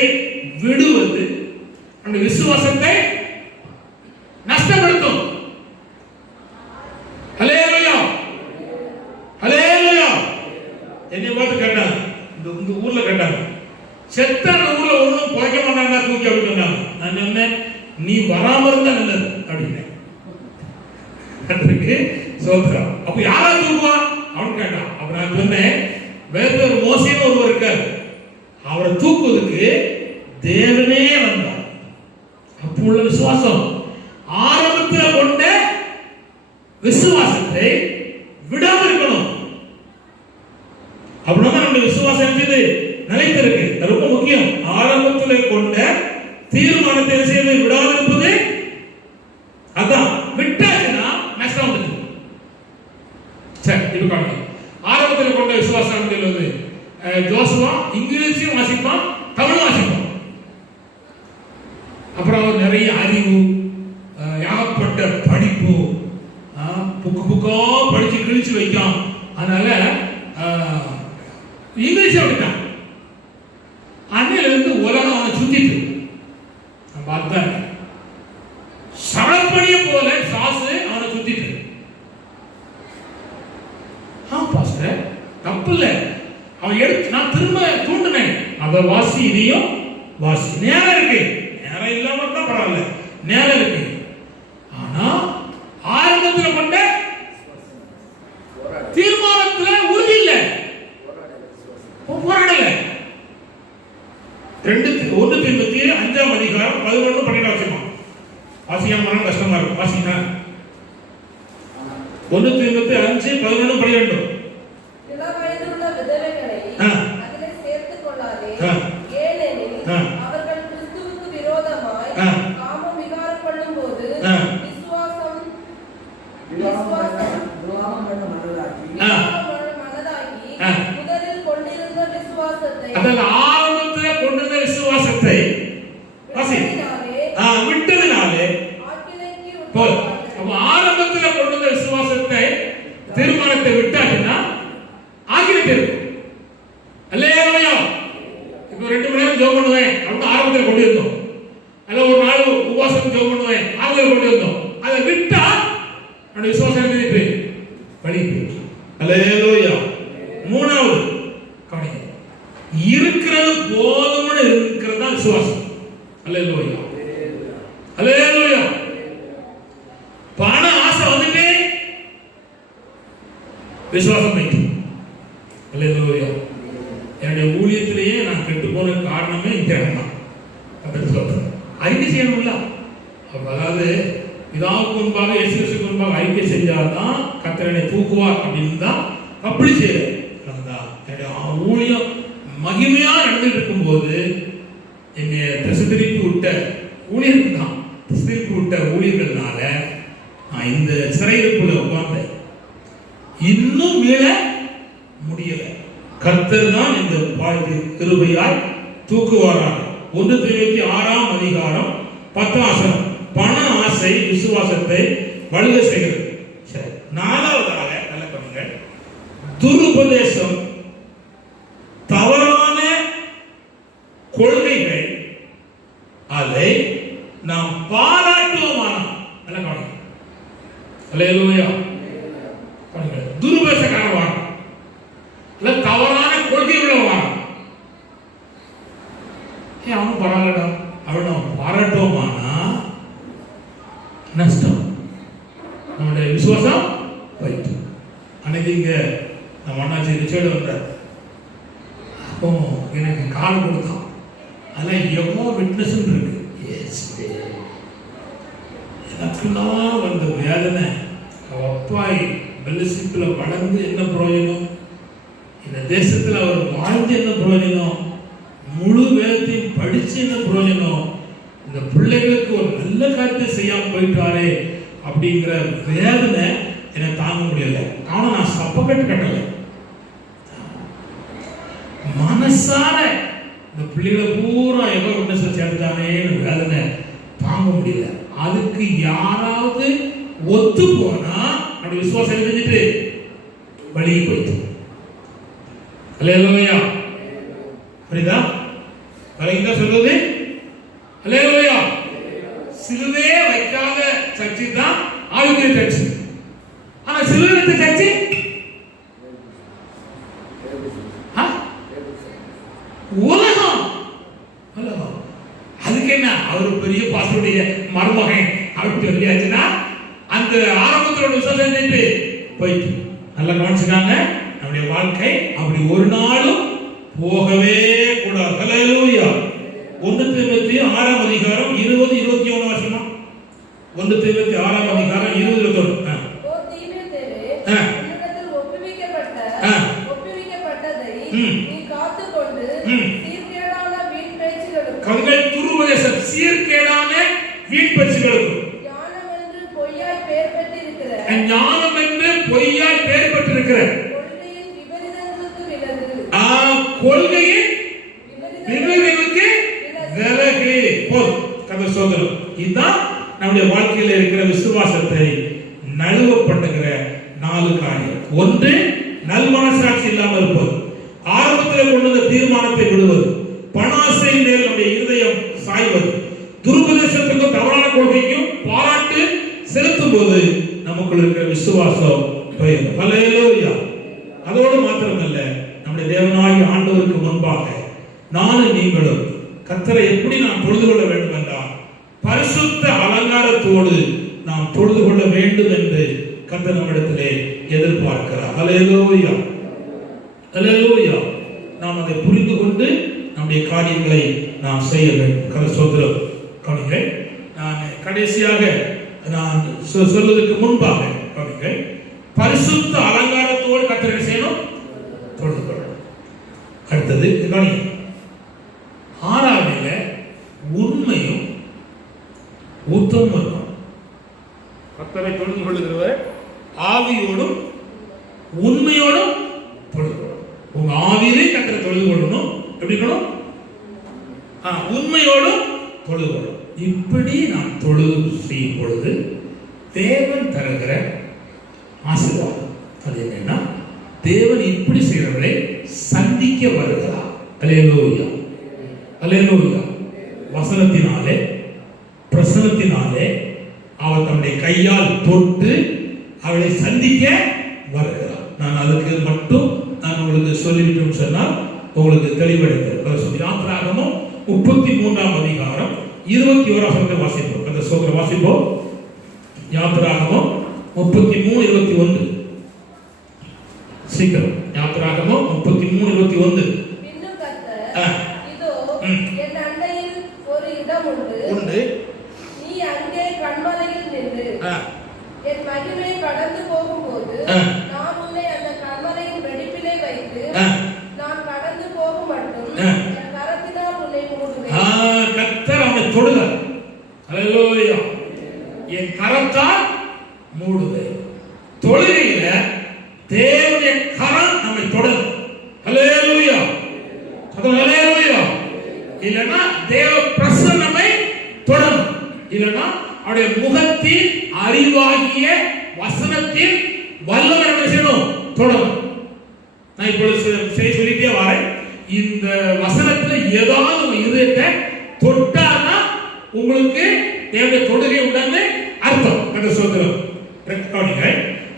விடுவது நம்முடைய விசுவாசத்தை நஷ்டப்படுத்தும். ஹல்லேலூயா, ஹல்லேலூயா. என்னை பார்த்து கேட்டாங்க, இந்த ஊர்ல கேட்டாங்க, செத்த ஊர்ல ஒண்ணும் புழைக்க மாட்டாங்க, தூக்கி அப்படி சொன்னாங்க. நான் சொன்னேன், நீ வராம இருந்தா நல்லது அப்படின்னு. சோத்ரம். அப்ப யாரா தூக்குவா அவன் கேட்டான். அப்ப நான் சொன்னேன், வேற மோசேன்னு ஒருவர் இருக்காரு, அவரை தூக்குவதற்கு தேவனே வந்தார். அப்போ உள்ள விசுவாசம், ஆரம்பத்தில் கொண்ட விசுவாசத்தை விடாமல் இருக்கணும். அப்படின்னா நம்முடைய விசுவாசம் என்பது நிலைத்திருக்கு. ரொம்ப முக்கியம். ஆரம்பத்தில் கொண்ட தீர்மானத்தை செய்து விடாமல் இருப்பது கிழிச்சு வைக்கும். அதனால இங்கிலீஷ் அப்படித்தான். அன்னையில இருந்து உலகம் அவனை சுத்திட்டு பார்த்தா சரப்பணிய போல சாசு அவனை சுத்திட்டு. பாஸ்டர் தப்பு இல்ல, அவன் எடுத்து நான் திரும்ப தூண்டினேன், அத வாசி இதையும் வாசி. நேரம் இருக்கு, நேரம் இல்லாம தான் பரவாயில்ல, நேரம் இருக்கு. ஆனா ஆரம்பத்துல கொண்ட தீர்மானத்துல உறுதி இல்ல, போராடல. 1 தீமோத்தேயு 5ஆம் அதிகாரம் 11 12 வசனம் வாசிக்காம கஷ்டமா இருக்கும். வாசிங்க 1 தீமோத்தேயு 5 11 12. இளவயதுள்ள விதவைகளை அதிலே சேர்த்துக் கொள்ளாதே, ஏனெனில் அவர்கள் கிறிஸ்துவுக்கு விரோதமாய் காமம் விகாரம் பண்ணும்போது விசுவாசம் மனதாகி முதலில் கொண்டிருந்த விசுவாசத்தை, அதில் ஆரம்பத்திலே கொண்டிருந்த விசுவாசத்தை விட்டதினாலே ஆரம்பத்தில் கொண்டிருந்த விசுவாசத்தை தீர்மானத்தை விட்டாச்சுன்னா ஆகிட்டு இருக்கும். அல்லேலூயா. இப்போ 2 மணி நேரம் ஜெபம் பண்ணுவேன் அப்படின்னு ஆரம்பத்தில் கொண்டு இருந்தோம், அல்ல ஒரு நாள் உபவாசம் ஜெபம் பண்ணுவேன் ஆரம்பத்தில் கொண்டு இருந்தோம். அதை விட்டா நம்முடைய விசுவாசம் எழுதிட்டு வழி. அல்லேலூயா. 3வது கவனிங்க, இருக்கிறது போதும்னு இருக்கிறது தான் விசுவாசம். அல்லேலூயா. அல்லேலூயா. பண ஆசை வந்துட்டு விசுவாசம் வைக்கும். அல்லேலூயா. என்னுடைய ஊழியத்திலேயே நான் கெட்டு போன காரணமே இதான். அறிக்கை செய்யணும்ல, அதாவது பிதாவுக்கு முன்பாக இயேசுவுக்கு முன்பாக அறிக்கை செஞ்சால்தான் கர்த்தர் என்னை தூக்குவார் அப்படின்னு தான் அப்படி செய்யறேன். என்னுடைய ஊழியம் மகிமையா நடந்துட்டு இருக்கும்போது என்னை திசைதிருப்பி விட்ட ஊழியர்கள் தான், திசைதிருப்பி விட்ட ஊழியர்கள்னால நான் இந்த சிறையிருப்புல உட்கார்ந்தேன். இன்னும் மீள முடியல. கர்த்தர் தான் இந்த கிருபையால் தூக்குவாராக. 1 தீமோத்தேயு 6ஆம் அதிகாரம் 10ஆம் வசனம். பண ஆசை விசுவாசத்தை வலுவ செய்கிறது. சரி, 4வதாக நல்ல பண்ணுங்க, துருபதேசம், தவறான கொள்கைகள், அதை நாம் பாராட்டுவோமானால் நல்ல கவனிங்க. அல்லேலூயா. துருபதேசக்கார வாரம் இல்ல தவறான கொள்கை உள்ள வாரம், அவனும் பரவாயில்லடா அவன் நாம் பாராட்டுவோமானா நஷ்டம், நம்முடைய விசுவாசம் போயிட்டு. அன்னைக்கு இங்க நம்ம அண்ணாச்சி ரிச்சர்டு வந்தார். அப்போ எனக்கு கால் கொடுத்தான். அதெல்லாம் எவ்வளோ விட்னஸ் இருக்கு. எனக்குலாம் வந்த வேதனை, அப்பாய் பெல்லிசிப்பில் வளர்ந்து என்ன பிரயோஜனம், இந்த தேசத்தில் அவர் வாழ்ந்து என்ன பிரயோஜனம், முழு வேதத்தையும் படிச்சு என்ன பிரயோஜனம், இந்த பிள்ளைகளுக்கு ஒரு நல்ல காரியத்தை செய்யாம போயிட்டாரே அப்படிங்கிற வேதனை என்னை தாங்க முடியல. ஆனா நான் சப்பக்கட்டு கட்டல, மனசார இந்த பிள்ளைகளை பூரா எவ்வளோ விட்னஸை சேர்த்துட்டானேன்னு வேதனை தாங்க முடியல. அதுக்கு யாராவது ஒத்து போனா அப்படி விசுவாசம் செஞ்சுட்டு வழியை போயிட்டு. அல்லேலூயா. புரியுதா? வரைந்தா சொல்றது அல்லேலூயா. சிலுவே வைக்காத சர்ச்சை தான் ஆவிக்குரிய சர்ச்சை. ஆனா சிலுவை வைத்த சர்ச்சை உலகம். அதுக்கு என்ன, அவர் பெரிய பாஸ்டருடைய மருமகன் அப்படி சொல்லியாச்சுன்னா அந்த ஆரம்பத்தோட விசுவாசம் போயிட்டு. நல்லா கவனிச்சுக்காங்க, நம்முடைய வாழ்க்கை அப்படி ஒரு நாளும் போகவே கூடாது. அல்லேலூயா. 1 தீமோத்தேயு 6ஆம் அதிகாரம் 20 21 வசனம். 1 தீமோத்தேயு 6ஆம் அதிகாரம் 20 21. ஓ தீமோத்தேயுவே, உன்னிடத்தில் ஒப்புவிக்கப்பட்டதை நீ காத்துக்கொண்டு சீர்கேடான வீண் பேச்சுகளுக்கும், கண்கள் துருபதேசம் சீர்கேடான வீண் பேச்சுகளுக்கும், ஞானம் என்று பொய்யாய் பெயர் பெற்றிருக்கிற கொள்கையின் விபரீதங்களுக்கு விலகு. கர்த்தர் ஸ்தோத்திரம். இதுதான் நம்முடைய வாழ்க்கையில் இருக்கிற விசுவாசத்தை நழுவ பண்ணுகிற 4 காரியம். ஒன்று, நல்மனசாட்சி இல்லாமல் இருப்பது, ஆரம்பத்தில் கொண்டு வந்த தீர்மானத்தை விடுவது, பணாசை மேல் நம்முடைய இருதயம் சாய்வது, துருபதேசத்துக்கும் தவறான கொள்கைக்கும் பாராட்டு செலுத்தும் போது நமக்குள்ள இருக்கிற விசுவாசம் போயிடும். ஹல்லேலூயா. அதோடு மாத்திரமல்ல, நம்முடைய தேவனாகிய ஆண்டவருக்கு முன்பாக நானும் நீங்களும் கர்த்தரை எப்படி நாம் தொழுது கொள்ள வேண்டும் என்றால் பரிசுத்த அலங்காரத்தோடு நாம் தொழுது கொள்ள வேண்டும் என்று கர்த்தர் நம்மிடத்திலே எதிர்பார்க்கிறார். ஹல்லேலூயா, ஹல்லேலூயா. நாம் அதை புரிந்து கொண்டு நம்முடைய காரியங்களை நாம் செய்ய வேண்டும். கர்த்தர் கவனிங்கள். நான் கடைசியாக நான் சொல்வதற்கு முன்பாக கவனிங்கள். பரிசுத்த அலங்காரத்தோடு கர்த்தரை செய்யணும், தொழுது கொள்ளணும். அடுத்தது கவனிங்க. 6ஆவதுல உண்மையும் உத்தமும் இருக்கும். கர்த்தரை தொழுது கொள்ளுகிறவர் ஆவியோடும் உண்மையோடும் தொழுது கொள்ளணும். உங்க ஆவியிலே கர்த்தரை தொழுது கொள்ளணும். எப்படி இருக்கணும்? உண்மையோடும் தொழுது கொள்ளணும். இப்படி நாம் தொழுது செய்யும் பொழுது தேவன் தருகிற ஆசீர்வாதம் அது என்னன்னா, தேவன் இப்படி செய்கிறவரை சந்திக்க வருகிறார். அல்லேலூயா, அல்லேலூயா. வசனத்தினாலே பிரசனத்தினாலே அவர் தன்னுடைய கையால் தொட்டு அவளை சந்திக்க வருகிறார். நான் அதுக்கு மட்டும் நான் உங்களுக்கு சொல்லிவிட்டோம் சொன்னால் உங்களுக்கு தெளிவடைந்தது. யாத்திராகமம் 33ஆம் அதிகாரம் 21 வாசிப்போம். அந்த சோதனை வாசிப்போம். யாத்திராகமம் 33:21. சீக்கிரம். யாத்திராகமம் 33:21. பின்னும் கர்த்தர், இதோ என் அண்டையில் ஒரு இடம் உண்டு. நீ அங்கே கன்மலையில் நின்று என் மகிமை கடந்து போகும்போது நான் உன்னை அந்த கன்மலையின் வெடிப்பிலே வைத்து நான் கடந்து போகும் மட்டும் என் கரத்தினால் உன்னை மூடுவேன். கர்த்தர் அவனை தொடுகிறார். ஹல்லேலூயா. என் கரத்தால் மூடுவேன். தொழுகையில தேவனுடைய கரம் நம்மை தொடரும். ஹல்லேலூயா, ஹல்லேலூயா. இல்லனா தேவ பிரசன்னம் நம்மை தொடரும். இல்லனா அவருடைய முகத்தின் அறிவாகிய வசனத்தின் வல்லமை நம்மை தொடரும். நான் இப்பொழுது சொல்லிட்டே வரேன். இந்த வசனத்துல ஏதாவது ஒரு இதயத்தை தொட்டானா உங்களுக்கு தேவனுடைய தொடுகை உடனே அர்த்தம். அந்த சோதரம் ரெக்கார்டிங்க.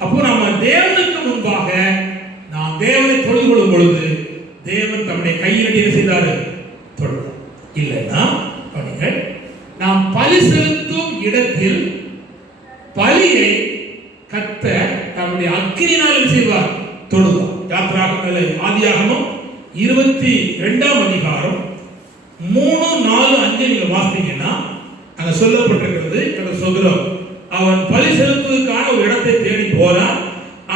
அப்போ நம்ம தேவனுக்கு முன்பாக நாம் தேவனை தொழுது கொள்ளும் பொழுது தேவன் தம்முடைய கையில் என்ன செய்தாரு? தொழுது. இல்லைன்னா நாம் பலி செலுத்தும் இடத்தில் பலியை கர்த்தர் தம்முடைய அக்கினியால் செய்வார், தொழுவார். ஆதியாகமம் 22ஆம் அதிகாரம் 3, 4, 5 நீங்க வாசித்தீங்கன்னா அங்க சொல்லப்பட்டிருக்கிறது. அந்த சோதரம் அவன் பலி செலுத்துவதற்கான ஒரு இடத்தை தேடி போறான்.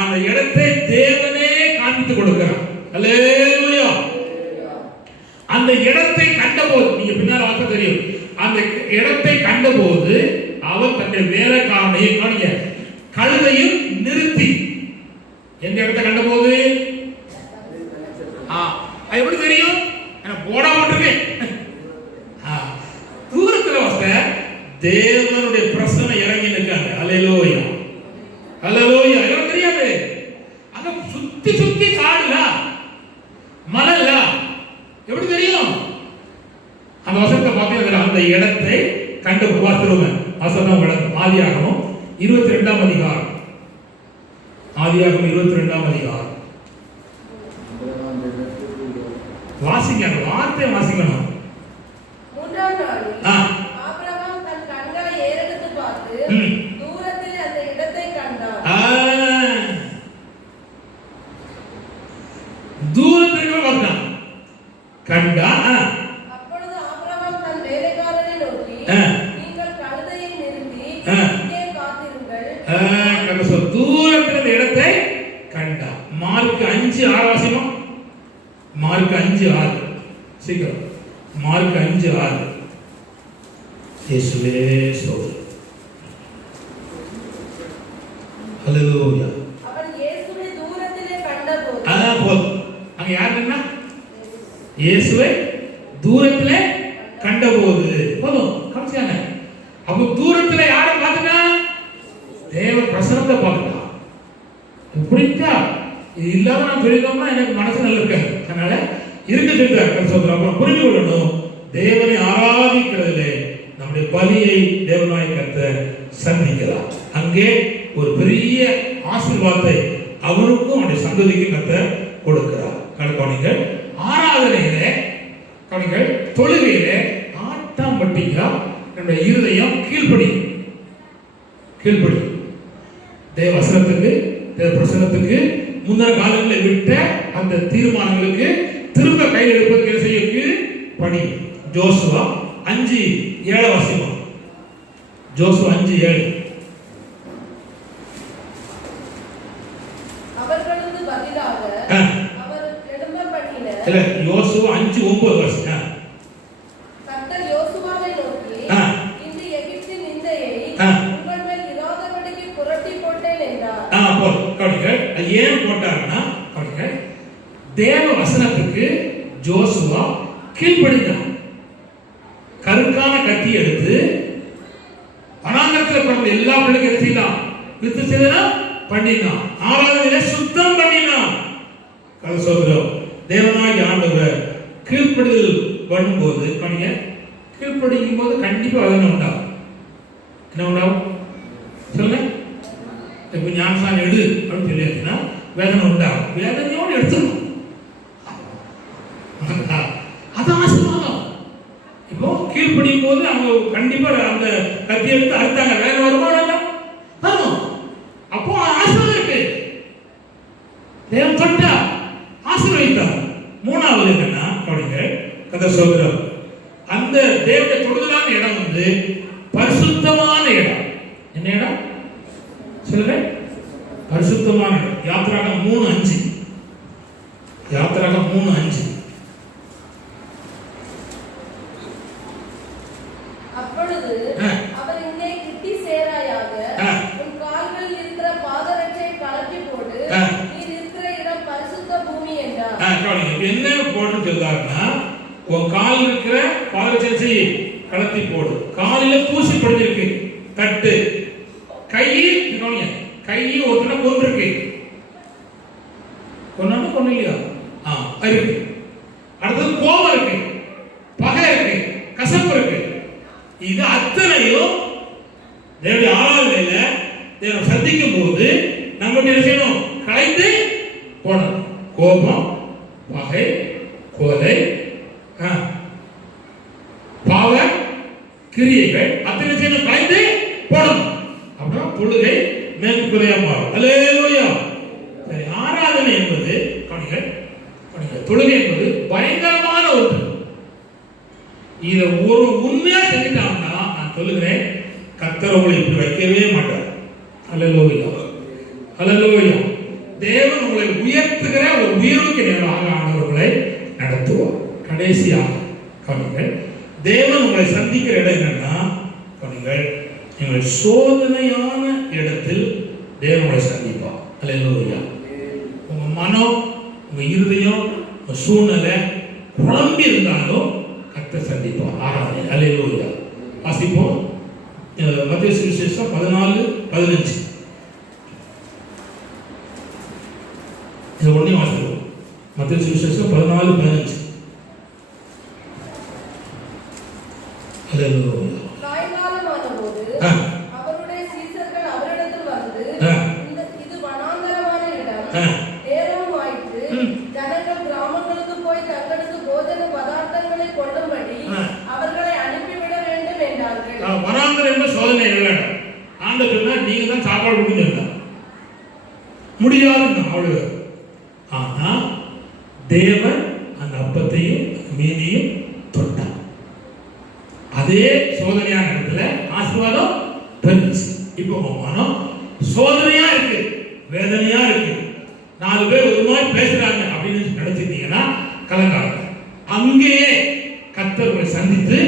அந்த இடத்தை தேவனே காண்பித்துக் கொடுக்கிறான். அல்லேலூயா. அந்த இடத்தை கண்டபோது நீங்க பின்னால் வாசிக்க தெரியும். அந்த இடத்தை கண்டபோது அவன் தன்னுடைய வேலைக்காரனை கழுதையும் நிறுத்தி, எந்த இடத்தை கண்டபோது எப்படி தெரியும்? போடா போட்டிருக்கேன். தூரத்துல வந்த தேவனுடைய பிரசன்னம் இறங்கி நிற்காங்க. அல்லேலூயா, அல்லேலூயா. எல்லாம் தெரியாது. அங்க சுத்தி சுத்தி காடுல மலைல எப்படி தெரியும்? அந்த வசனத்தை பார்த்தீங்கன்னா அந்த இடத்தை கண்டு பார்த்துருவேன். வசனம் ஆதியாகமம் 22ஆம் அதிகாரம். ஆதியாகமம் 22ஆம் அதிகாரம் வாசிங்க. அந்த வார்த்தை வாசிக்கணும். 3ஆம் நாளில் ஆபிரகாம் தன் கண்களை ஏறெடுத்து பார்த்து தூரத்தில் அந்த இடத்தை கண்டான். தூரத்தில் பார்த்தான், கண்டா. அப்பொழுது ஆபிரகாம் தன் வேலைக்காரனை நோக்கி, நீங்கள் கழுதையை நிறுத்தி இங்கே காத்திருங்கள். தூரத்தில் இடத்தை கண்டா. மார்க் 5:6 வாசிமா. மார்க் 5:6 சீக்கிரம். மார்க் 5:6. இயேசுவே ஸ்தோத்திரம். ஹல்லேலூயா. அவன் இயேசுவை தூரத்திலே கண்டபோது போதும். அங்க யார் நின்னா? இயேசுவை தூரத்திலே கண்டபோது போதும். காமிச்சாங்க. அப்ப தூரத்திலே யாரை பார்த்துட்டா? தேவ பிரசன்னத்தை பார்த்துட்டா. புரிஞ்சா இது இல்லாம நான் சொல்லிட்டோம்னா எனக்கு மனசு நல்லா இருக்காது. அதனால இருக்க சொல்றாரு. அப்புறம் புரிந்து கொள்ளணும், தேவனை ஆராதிக்கிறதுல நம்முடைய பலியை தேவனாய் கர்த்தர் சந்திக்கிறார். அங்கே ஒரு பெரிய ஆசீர்வாதத்தை அவருக்கும் அவருடைய சந்ததிக்கும் கர்த்தர் கொடுக்கிறார். கவனிங்கள், ஆராதனையிலே கவனிங்கள், தொழுகையிலே ஆட்டம் பட்டியா நம்முடைய இருதயம் கீழ்ப்படி தேவ வசனத்துக்கு தேவ பிரசனத்துக்கு முந்தின காலங்களில் விட்ட அந்த தீர்மானங்களுக்கு திரும்ப கையில் எடுப்பதற்கு செய்ய பணி. ஜோசுவா 5:7 வாசிமா. ஜோசுவா 5:7. அவர்களுக்கு பதிலாக அவர் எழும்ப பண்ணின இல்ல, யோசுவா 5:9 வாசிங்க. கர்த்தர் யோசுவாவை நோக்கி, இந்த எகிப்தின் நிந்தையை உங்கள் மேல் இராதபடிக்கு புரட்டி போட்டேன் என்றார். கவனிங்கள், அது ஏன் போட்டாருன்னா கவனிங்கள், தேவ வசனத்துக்கு ஜோசுவா கீழ்ப்படிந்தான். கருக்கான கத்தி எடுத்து வனாந்தரத்தில் பிறந்த எல்லா பிள்ளைக்கும் என்ன செய்யலாம்? வித்து செய்யலாம் பண்ணினான். ஆராதனையில சுத்தம் பண்ணினான். சொல்கிறோம், தேவனாகிய ஆண்டவர் கீழ்ப்படிதல் பண்ணும்போது கவனிங்க, கீழ்ப்படிக்கும் போது கண்டிப்பா வேதனை உண்டாகும். என்ன உண்டாகும் சொல்லுங்க. இப்ப ஞானசாமி எடு அப்படின்னு சொல்லியாச்சுன்னா வேதனை உண்டாகும். வேதனையோடு எடுத்துக்கணும். அது ஆசீர்வாதம். இப்போ கீழ்ப்படியும் போது அவங்க கண்டிப்பா அந்த கத்தி எடுத்து அறுத்தாங்க. வேற வருமானம் வரும். அப்போ ஆசீர்வாதம் இருக்கு. தேவன் தொட்டா ஆசீர்வதித்தார். மூணாவது என்னன்னா கவனிங்க, கதை சொல்கிறோம், அந்த தேவனுடைய தொடுதலான இடம் வந்து பரிசுத்தமான இடம். என்ன இடம் சொல்லுங்க? பரிசுத்தமான இடம். யாத்திராகம் 3:5. யாத்திராகம் 3:5. அப்பொழுது அவர் இங்கே கிட்டி சேராயாக உன் கால்களில் இருக்கிற பாதரட்சை கலட்டி போடு, நீ இருக்கிற இடம் பரிசுத்த பூமி என்றார். என்ன போடுன்னு சொல்றாருன்னா, உன் கால் இருக்கிற பாதரட்சை கலத்தி போடு. காலில தூசி படிஞ்சிருக்கு, தட்டு. கை ஒருத்தனை கொண்டிருக்கு. கொண்டு இல்லையா? இருக்கு. அடுத்தது கோபம் இருக்கு, பகை இருக்கு, கசப்பு இருக்கு. இது அத்தனையும் தேவனுடைய ஆராதனையில தேவனை சந்திக்கும் போது நம்ம என்ன செய்யணும்? கலைந்து போடணும். கோபம், பகை, கொலை, பாவ கிரியைகள் அத்தனை செய்யணும், கலைந்து போடணும். அப்புறம் தொழுகை மேற்குறையா மாறும். அல்லேலூயா. சரி, ஆராதனை என்பது தொழுகை என்பது பயங்கரமான ஒன்று. இதை ஒரு உண்மையா செஞ்சுட்டாங்கன்னா நான் சொல்லுகிறேன், கர்த்தர் உங்களை இப்படி வைக்கவே மாட்டார். அல்லேலூயா, அல்லேலூயா. தேவன் உங்களை உயர்த்துகிற ஒரு உயர்வுக்கு நேராக ஆண்டவர்களை நடத்துவார். கடைசியாக கவனிங்கள், தேவன் உங்களை சந்திக்கிற இடம் என்னன்னா கவனிங்கள், நீங்கள் சோதனையான இடத்தில் தேவன் உங்களை சந்திப்பார். அல்லேலூயா. உங்க மனம், உங்க இருதயம், உங்க சூழ்நிலை குழம்பி இருந்தாலும் கர்த்தர் சந்திப்பார். ஆராதனை. அல்லேலூயா. வாசிப்போம் மத்தேயு சுவிசேஷம் 14:15. இது ஒண்ணே வாசிப்போம். மத்தேயு சுவிசேஷம் 14:15. அல்லேலூயா. சாயங்காலமான போது அவருடைய சீசர்கள் அவரிடத்தில் வந்து, இது வனாந்தரமான இடம், நேரமும் ஆயிற்று, ஜனங்கள் கிராமங்களுக்கு போய் தங்களுக்கு போஜன பதார்த்தங்களை கொள்ளும்படி அவர்களை அனுப்பிவிட வேண்டும் என்றார்கள். வனாந்தரம் என்பது சோதனை இல்லை. ஆண்டவர் சொன்னா நீங்க தான் சாப்பாடு கொடுக்கணும் முடியாது அவ்வளவு. ஆனா தேவன் அந்த அப்பத்தையும் மீனையும் தொட்டார். அதே சோதனையான இடத்துல ஆசீர்வாதம் பெருச்சு. இப்போ மனம் சோதனையா இருக்கு, வேதனையா இருக்கு, 4 பேர் ஒரு மாதிரி பேசுறாங்க அப்படின்னு நினைச்சிருந்தீங்கன்னா கலங்காங்க. அங்கேயே கர்த்தர் உங்களை சந்தித்து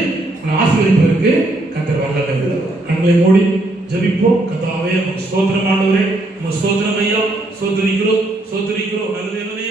ஆசீர்வதிப்பதற்கு கர்த்தர் வல்லமை உள்ளவர். கண்களை மூடி ஜெபிப்போம். கர்த்தாவே, ஸ்தோத்திரம் ஆண்டவரே, ஸ்தோத்திரம் ஐயா, ஸ்தோத்திரிக்கிறோம் நல்ல தேவனே.